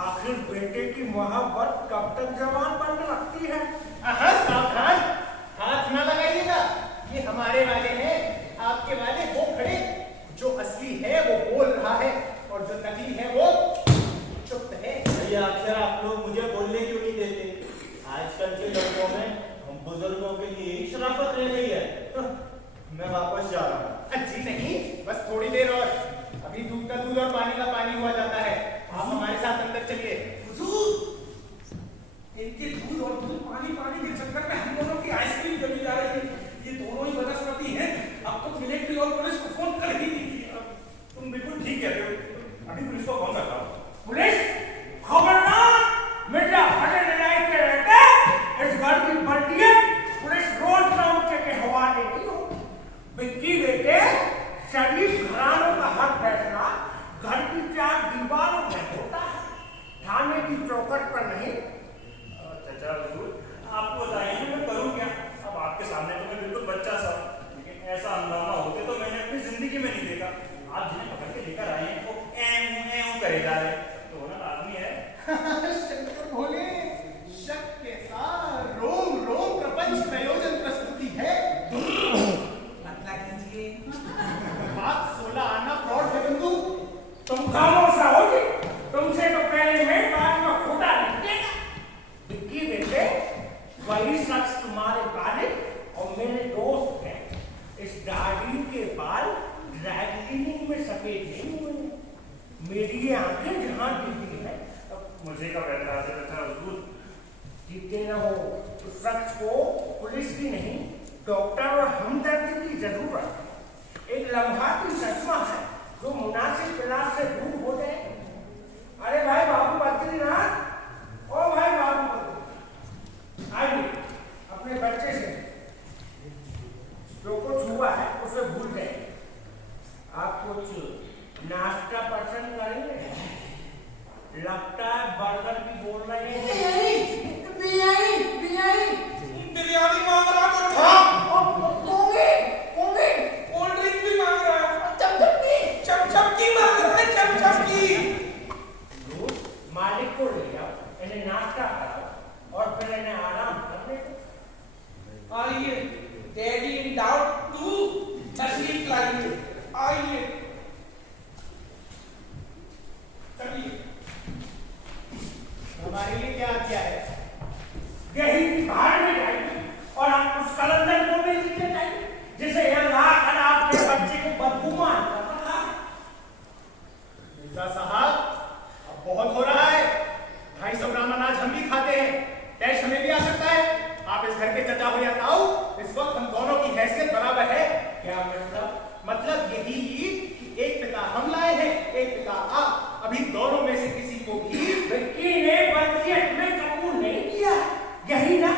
आखिर बेटे की मोहब्बत कब तक जवान बन रखती है। हाँ सावधान, हाथ ना लगाइएगा। ये हमारे वाले हैं, आपके वाले वो खड़े। जो असली है वो बोल रहा है और जो नकली है वो चुप है। भैया अक्सर आप लोग मुझे बोलने क्यों नहीं देते? आजकल के लड़कों में हम बुजुर्गों के लिए ही शराफत रह गई है। मैं वापस जा रहा हूँ। जी नहीं, बस थोड़ी देर और। अभी दूध का दूध और पानी का पानी हुआ जाता है। आप हमारे साथ अंदर चलिए। हुजूर, इनके दूध और दूध पानी पानी के चक्कर में हम दोनों की आइसक्रीम जमी जा रही है। ये दोनों ही वनस्पति हैं। अब तो मिलिट्री और पुलिस को फोन कर ही नहीं किया। तुम बिल्कुल ठीक कहते हो। अभी पुलिस को कौन सा था? पुलिस खबरदार, मिर्जा फटे लड़ाई के रहते इस घर की बल्टियां पुलिस रोज राउंड के हवाले नहीं हो। बिक्की बेटे, शरीफ घरानों का हर फैसला घर की 4 दीवारों में होता है, थाने की चौखट पर नहीं। चाचा हुजूर, आपको बताइए मैं करूं क्या? अब आपके सामने तो मैं बिल्कुल बच्चा सा हूं, लेकिन ऐसा हंगामा होते तो मैंने अपनी जिंदगी में नहीं देखा। आप जिन्हें पकड़ के लेकर आए हैं वो ऐ करे जा रहे, तो ना आदमी है। शंकर भोले, शक के साथ रोम रोम प्रपंच प्रयोजन प्रस्तुति है। पतला कीजिए। बात 16 आना फ्रॉड है बंधु। तुम खामोश रहोगे, तुमसे तो पहले मैं बात में खोटा निकलेगा। बिक्की बेटे, वही शख्स तुम्हारे वालिद और मेरे दोस्त हैं। इस दाढ़ी के बाल ड्राई क्लीनिंग में सफेद नहीं हुए। मेरी आंखें जहां गिरती है, मुझे कब एतराज है चाचा हुजूर? जीते रहो। उस शख्स को पुलिस की नहीं, डॉक्टर और हमदर्दी की जरूरत है। एक लम्हाती सदमा है जो मुनासिब इलाज से दूर हो जाए। अरे भाई बाबू बद्रीनाथ, ओ भाई बाबू बद्रीनाथ, आइए अपने बच्चे से जो कुछ हुआ है उसे भूल गए। आप कुछ नाश्ता पसंद करेंगे? लगता है बर्गर की बोल रहे हैं। बिरयानी मांग रहा था। घर के चचा हो या ताऊ, इस वक्त हम दोनों की हैसियत बराबर है। क्या मतलब? मतलब यही कि एक पिता हम लाए हैं, एक पिता आप। अभी दोनों में से किसी को भी विक्की ने वसीयत में कबूल नहीं किया, यही ना?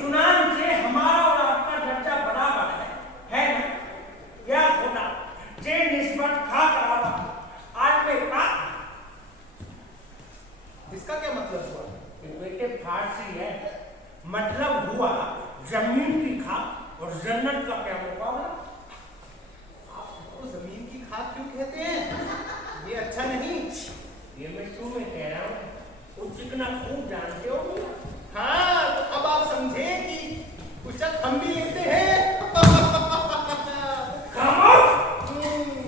चुनांचे हमारा और आपका दर्जा बराबर है ना? क्या होता जे निस्बत खा करावा आज में बात। इसका क्या मतलब हुआ? बेटे फारसी है, मतलब हुआ जमीन की खाक और जन्नत का क्या मुकाबला। आप तो जमीन की खाक क्यों कहते हैं? ये अच्छा नहीं। ये मैं तुम्हें कह रहा हूँ, वो चिकना खूब जानते हो। हाँ, तो अब आप समझे कि पुस्तक हम भी लिखते हैं। खामोश!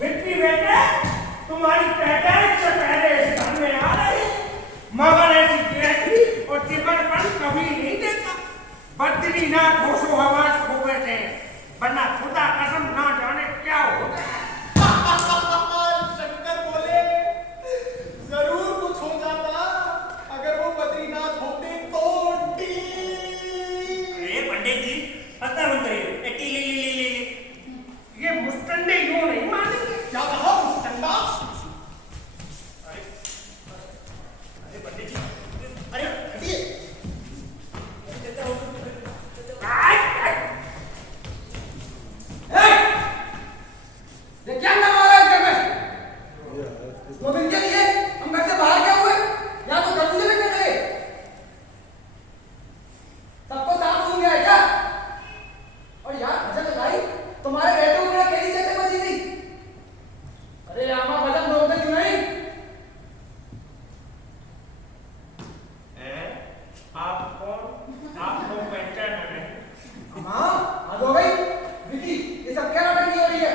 विक्की बेटे, तुम्हारी पैदाइश से पहले इस घर में आ रही मगर ऐसी गिरफ्ती और चिपटपन कभी नहीं देखा। बद्रीनाथ होशो हवास खो गए थे, वरना खुदा कसम ना जाने क्या होता है। शंकर बोले, जरूर कुछ हो जाता अगर वो बद्रीनाथ होते तो। अरे पंडित जी, पता बन गई। ये मुस्तंडे यूं नहीं मानेंगे। क्या कहा मुस्तंडा? अरे पंडित जी, अरे हटिए। ये क्या नाम आ रहा है घर में? दो दिन के लिए हम घर से बाहर क्या हुए? यहाँ तो खरबूजे बिकने थे। सबको साफ सूझ गया है क्या? और यार भजन लगाई, तुम्हारे रहते हुए मेरा कैसी चक्कर बची थी? अरे आमा भजन रोकते क्यों नहीं? आप कौन? आपको पहचाना नहीं। हाँ, हद हो गई। विकी, ये सब क्या नाटक हो रही है?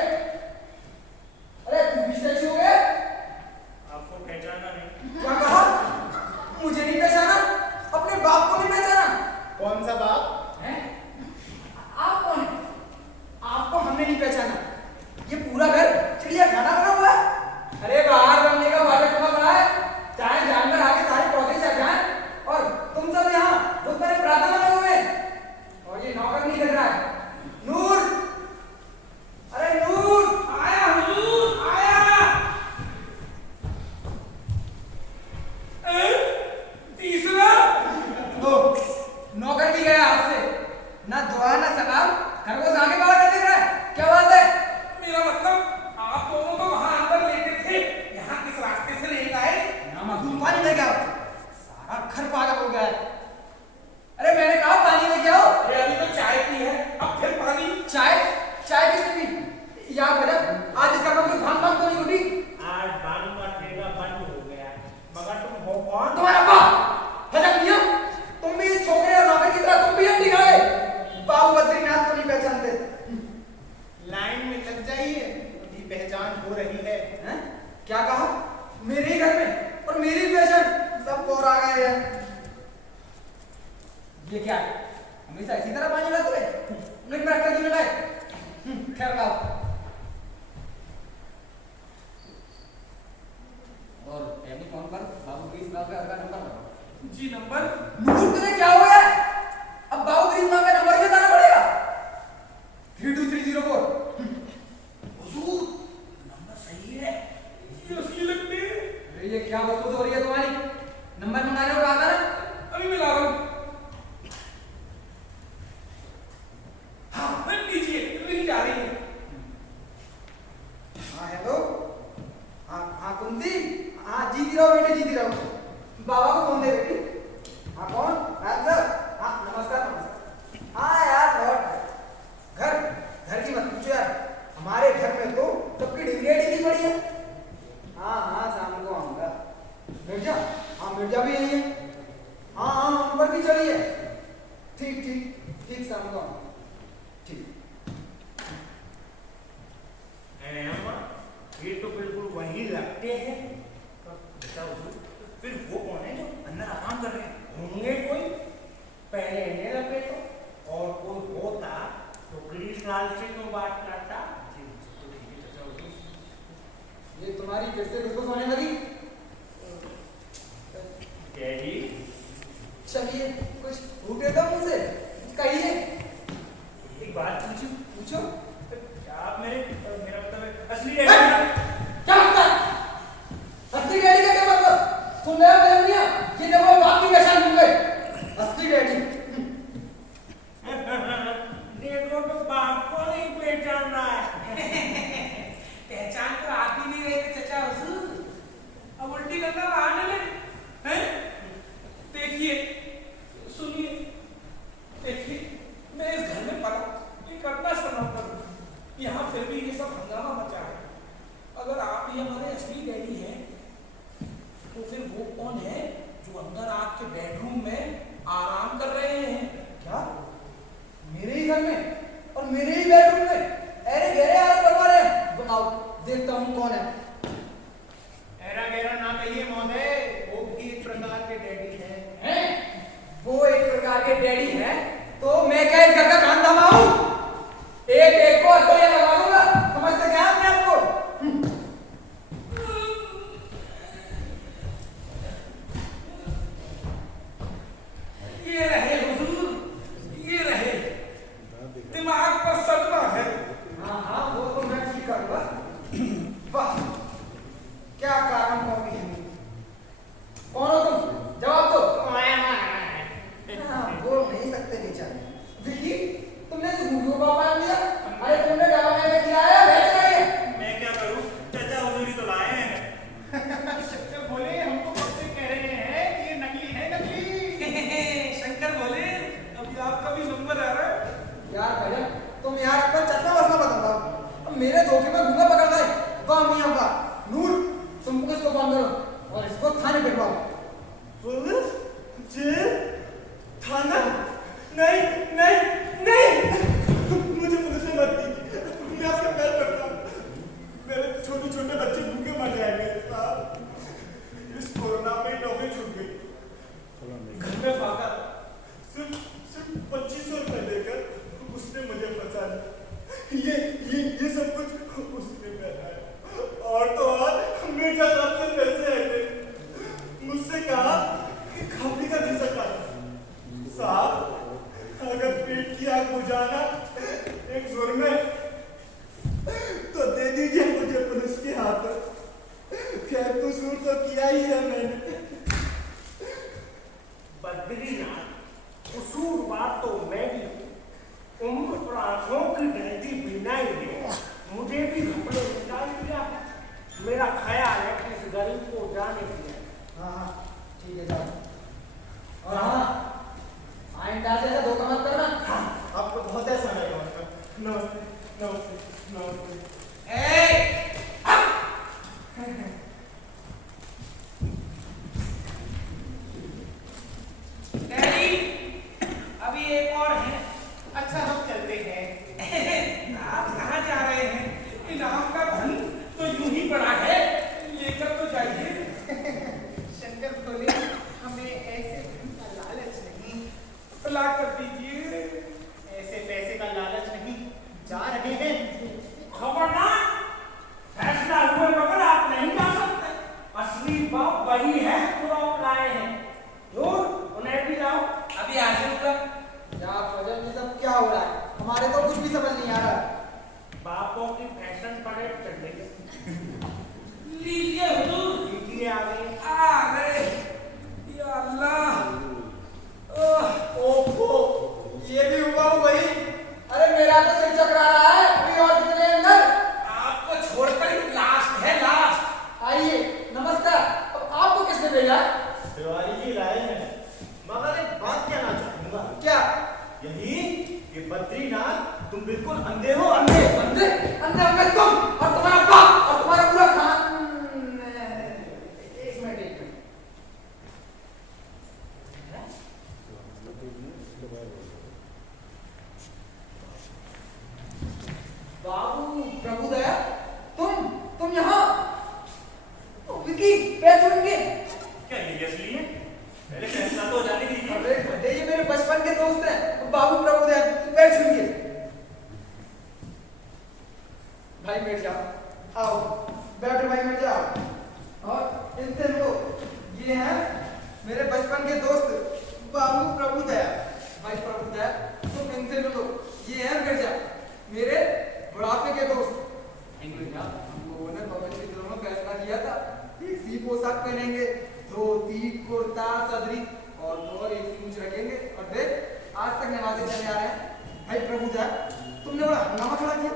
अरे तुम भी स्टैचू हो गए? आपको पहचाना नहीं। क्या कहा? मुझे नहीं पहचाना? अपने बाप को नहीं पहचाना? कौन सा बाप? हैं? आप कौन हैं? आपको हमने नहीं पहचाना। ये पूरा घर चिड़ियाखाना बना हुआ है। अरे बाहर बनने का वादा कहाँ पड़ा है? चाहे जानवर आके सारे पौधे चढ़ जाएं और तुम सब यहाँ बुद्ध में प्रार्थना बने हुए हैं। और ये नौकर नहीं लग रहा है। नूर! अरे नूर! आया हुजूर, आया! तीसरा? नौकर भी गया हाथ से। ना दुआ ना सलाम, खरगोश आगे बाहर कर देख रहा है। क्या बात है? मेरा मतलब आप दोनों तो वहां अंदर लेटे थे, यहाँ किस रास्ते से लेट आए? ना मालूम, पानी लेके आओ। सारा घर पागल हो गया है। अरे मैंने कहा पानी लेके आओ। अरे अभी तो चाय पी है, अब फिर पानी। चाय? चाय किसने पी? यार गजब, आज इसका मतलब भान भान तो नहीं उठी। आज बालू का ठेका बंद हो गया, मगर तुम हो कौन? तुम्हारा बाप हजम मियां, तुम भी इस छोकरे और नौकर की तरह तुम भी अंडी खाए। बाबू बद्रीनाथ को नहीं पहचानते। लाइन में लग जाइए, अभी पहचान हो रही है। हैं? क्या कहा? मेरे ही घर में और मेरी पहचान सब और आ गए हैं। ये क्या है? हमेशा इसी तरह पानी लाते रहे? मिनट में रखकर क्यों लगाए? खैर लाओ। और टेलीफोन पर बाबू ग्रीस माँ का नंबर लगाओ। जी नंबर? नूर तुझे क्या हो गया? अब बाबू ग्रीस माँ का नंबर भी बताना पड़ेगा। 32304। हुजूर, नंबर सही है। ये असली लगती है। अरे ये क्या बकवास हो रही है तुम्हारी? नंबर मंगाने को कहा था ना? अभी मिला रहा हूँ। हाँ, लीजिए, रिंग जा रही है। हाँ हेलो। हाँ कुंती। हाँ जीती रहो बेटे, जीती रहो। बाबा को फोन दे बेटी। हाँ कौन? राज सर। हाँ नमस्कार नमस्कार। हाँ यार बहुत घर की मत पूछो यार। हमारे घर में तो सबकी डिग्री डिग्री पड़ी है। हाँ शाम को आऊंगा। मिर्जा? हाँ मिर्जा भी यही है। हाँ नंबर भी चली है। ठीक शाम को आऊंगा। ठीक। ये तो बिल्कुल वही लगते हैं। बताओ फिर वो कौन है जो अंदर आराम कर रहे हैं? होंगे कोई पहले इन्हें लगे तो, और कोई होता तो ग्रीस लाल से तो बात करता। तो ठीक है चाचा हुजूर। ये तुम्हारी फिर से बिल्कुल होने लगी। डैडी, चलिए कुछ फूटे दो मुझसे, कहिए तो मैं क्या इस घर का खानदामा हूँ? एक एक को अतोया लगा दूंगा, समझते क्या अपने आप को? ये रहे हुजूर, ये रहे। दिमाग पर सदमा है। हाँ हाँ, वो तो मैं ठीक करूँगा। वाह, क्या कारण कॉपी है। कौन हो तुम? जवाब दो। हाँ, बोल नहीं सकते बेचारे। विकी, तुमने इस गुड्डू को पाल दिया? अरे तुमने दवा में खिलाया, भेज रही है। मैं क्या करूं? चाचा हुजूरी तो लाए हैं। शंकर बोले हम तो कब से कह रहे हैं कि ये नकली है, नकली। शंकर बोले अभी आपका भी नंबर आ रहा है। यार भजन, तुम यार पर चश्मा वसना बताता हो। अब मेरे धोखे में गूंगा पकड़ गए। वाह मियां वाह। नूर, तुम इसको बंद करो और इसको थाने भिजवाओ। पुलिस? जेल? थाना? नहीं नहीं नहीं, मुझे पुलिस में मत दीजिए, मैं आपसे प्यार करता हूँ। मेरे छोटे छोटे बच्चे भूखे मर जाएंगे साहब। इस कोरोना में नौकरी छूट गई। घर में फाका सिर्फ 2500 रुपए देकर उसने मुझे फंसा दिया। ये सब कुछ उसने बनाया। और तो और मिर्जा साहब से पैसे आए थे। मुझसे कहा कि खाने का दे सकता साहब, अगर पेट की आग बुझाना एक जोर में तो दे दीजिए मुझे पुलिस के हाथ। खैर कसूर तो किया ही है मैंने। बद्रीनाथ, कसूरवार तो मैं भी हूँ। उम्र और आंखों की डरती बीनाई ने मुझे भी घपले में डाल दिया है। मेरा ख्याल है कि इस गरीब को जाने दिया। हाँ हाँ, ठीक है जाओ। और हाँ, आइंदा से ऐसा धोखा मत करना। हाँ, आपको बहुत ऐसा नहीं होगा। नमस्ते नमस्ते नमस्ते। ए, अब डैडी, अभी एक और है। अच्छा हम चलते हैं। आप कहाँ जा रहे हैं? इनाम का धन तो यूं ही पड़ा है, लेकर तो जाइए। शंकर बोले हमें ऐसे धन का लालच नहीं। अल्लाह कर दीजिए। ऐसे पैसे का लालच नहीं, जा रहे हैं। खबरदार, फैसला हुए बगैर आप नहीं जा सकते। असली बाप वही है जो आप लाए हैं। दूर, उन्हें भी लाओ। अभी हाजिर कर। क्या फजल, ये सब क्या हो रहा है? हमारे तो कुछ भी समझ नहीं आ रहा। बापों की फैशन परेड चल रही है। लीजिए हुजूर। लीजिए आगे। आ गए। या अल्लाह। ओहो, ये भी हुआ हो भाई। अरे मेरा तो सिर चकरा रहा है। अभी और कितने अंदर? आपको छोड़कर लास्ट है, लास्ट। आइए, नमस्कार। अब आपको किसने भेजा? तिवारी जी लाए हैं, मगर एक बात कहना चाहूंगा। क्या? यही कि बद्रीनाथ तुम बिल्कुल अंधे हो, अंधे। अंधे? अंधे होंगे तुम और तुम्हारा बाप और तुम्हारा पूरा खान। एक मिनट, एक मिनट। बाबू प्रभुदया, तुम यहाँ? विकी, पैर छूएंगे। क्या ये असली है? पहले फैसला तो हो जाने दीजिए। अरे घटे, ये मेरे बचपन के दोस्त हैं। बाबू प्रभुदया, पैर छूएंगे। भाई बैठ जाओ। आओ, बैठो भाई, बैठ जाओ। और इनसे लो, ये हैं मेरे बचपन के दोस्त बाबू प्रभुदया। भाई प्रभुदया, तुम इनसे लो, ये हैं मिर्जा, मेरे बुढ़ापे के दोस्त। मिर्जा, हम लोगों ने भवन के दिनों में फैसला किया था एक सी पोशाक पहनेंगे, धोती कुर्ता सदरी और तो और एक मूंछ रखेंगे। और देख, आज तक नमाज़ें चले आ रहे हैं। भाई प्रभुदया, तुमने बड़ा हंगामा खड़ा किया।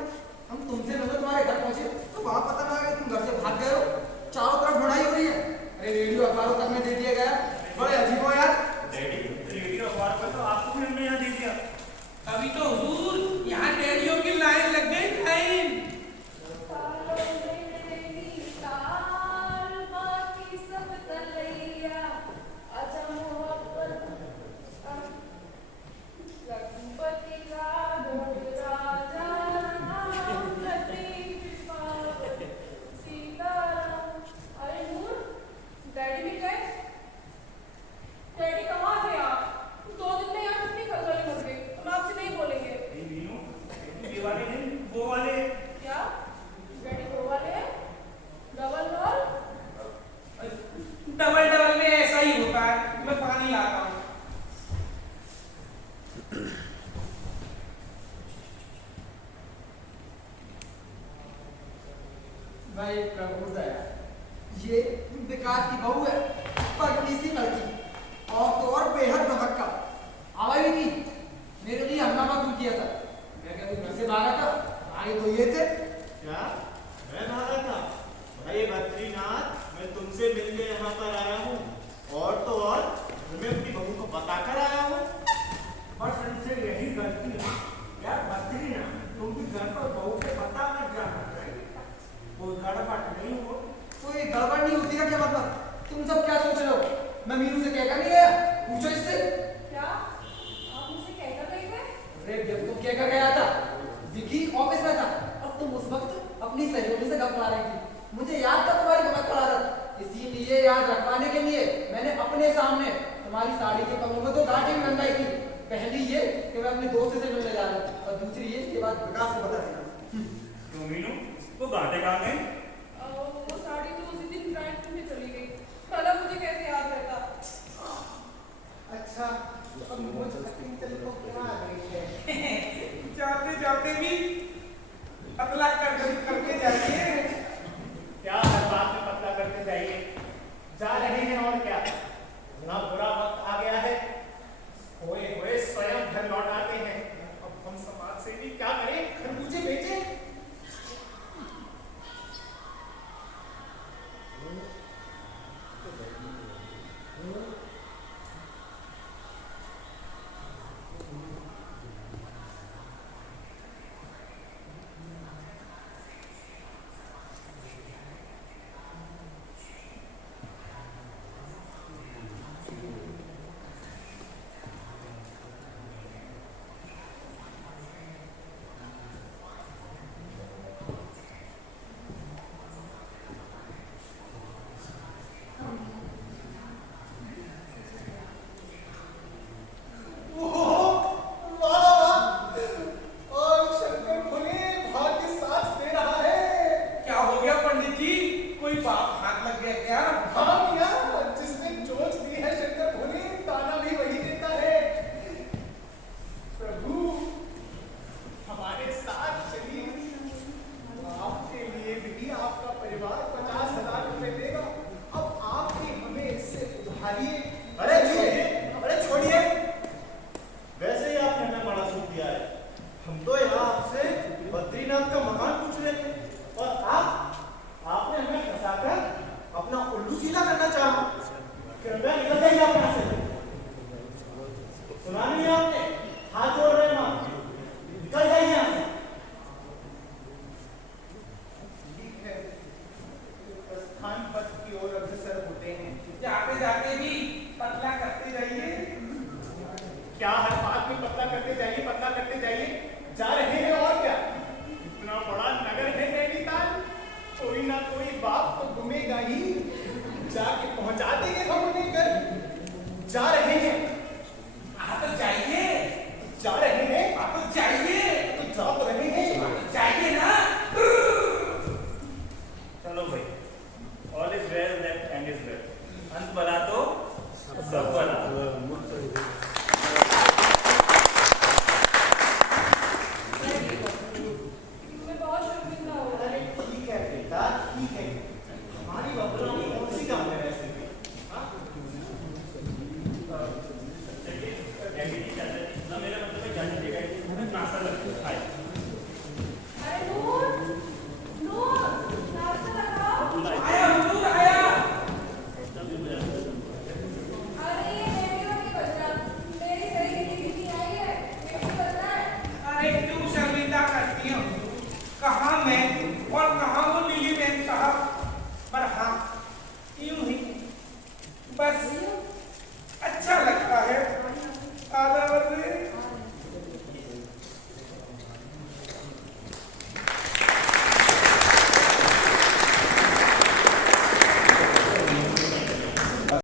हम तुमसे मिलने तुम्हारे घर पहुंचे तो वहां पता लगा कि तुम घर से भाग गए हो। चारों तरफ लड़ाई हो रही है। अरे रेडियो अखबारों तक में दे दिया गया। बड़े अजीब हो यार। डैडी, रेडियो अखबार पर तो आपको भी हमने यहाँ दे दिया। अभी तो हुजूर यहाँ रेडियो की लाइन लग गई, लाइन। डैडी कहाँ थे आप? 2 दिन में यहाँ कितनी खलबली भाई प्रभु दया, ये विकास की बहू है, पगली सी लड़की और तो और बेहद भमक्का। आवाज भी थी, मेरे लिए हंगामा क्यों किया था? मैं कभी घर से भागा था, आगे तो ये थे। क्या मैं भागा था? भाई बद्रीनाथ, मैं तुमसे मिलने यहाँ पर आया हूँ और तो और मैं अपनी बहू को बताकर आया हूँ। बस इनसे यही गलती है यार बद्रीनाथ, तुम भी घर पर बहू से बता मत जाना चाहिए, कोई गड़बड़ नहीं हो। कोई गड़बड़ नहीं होती है क्या मतलब? तुम सब क्या सोच रहे हो? मैं मीनू से कहकर नहीं गया, पूछो इससे। क्या आप मुझसे कहकर गए थे? अरे जब तुम कहकर गया था, विकी ऑफिस में था और तुम उस वक्त अपनी सहेली से गप ला रही थी। मुझे याद था तुम्हारी गप आदत, इसीलिए याद रखवाने के लिए मैंने अपने सामने तुम्हारी साड़ी के पल्लों में 2 गांठें भी बनवाई थी। पहली ये कि मैं अपने दोस्त से मिलने जा रहा हूँ और दूसरी ये कि बात विकास को बता देना। तो मीनू, वो गांठें कहाँ गए? वो साड़ी तो उसी दिन ब्रांड में चली गई। भला मुझे कैसे याद रहता? अच्छा, तो अब मुझ अकिंचन को क्या आ गई है? जाते जाते भी पतला करके जाइए। क्या हर बात में पतला करते जाइए? जा रहे हैं और क्या? ना बुरा वक्त आ गया है, खोए हुए स्वयं घर लौट आते हैं। अब हम समाज से भी क्या करें? खरबूजे बेचें? बस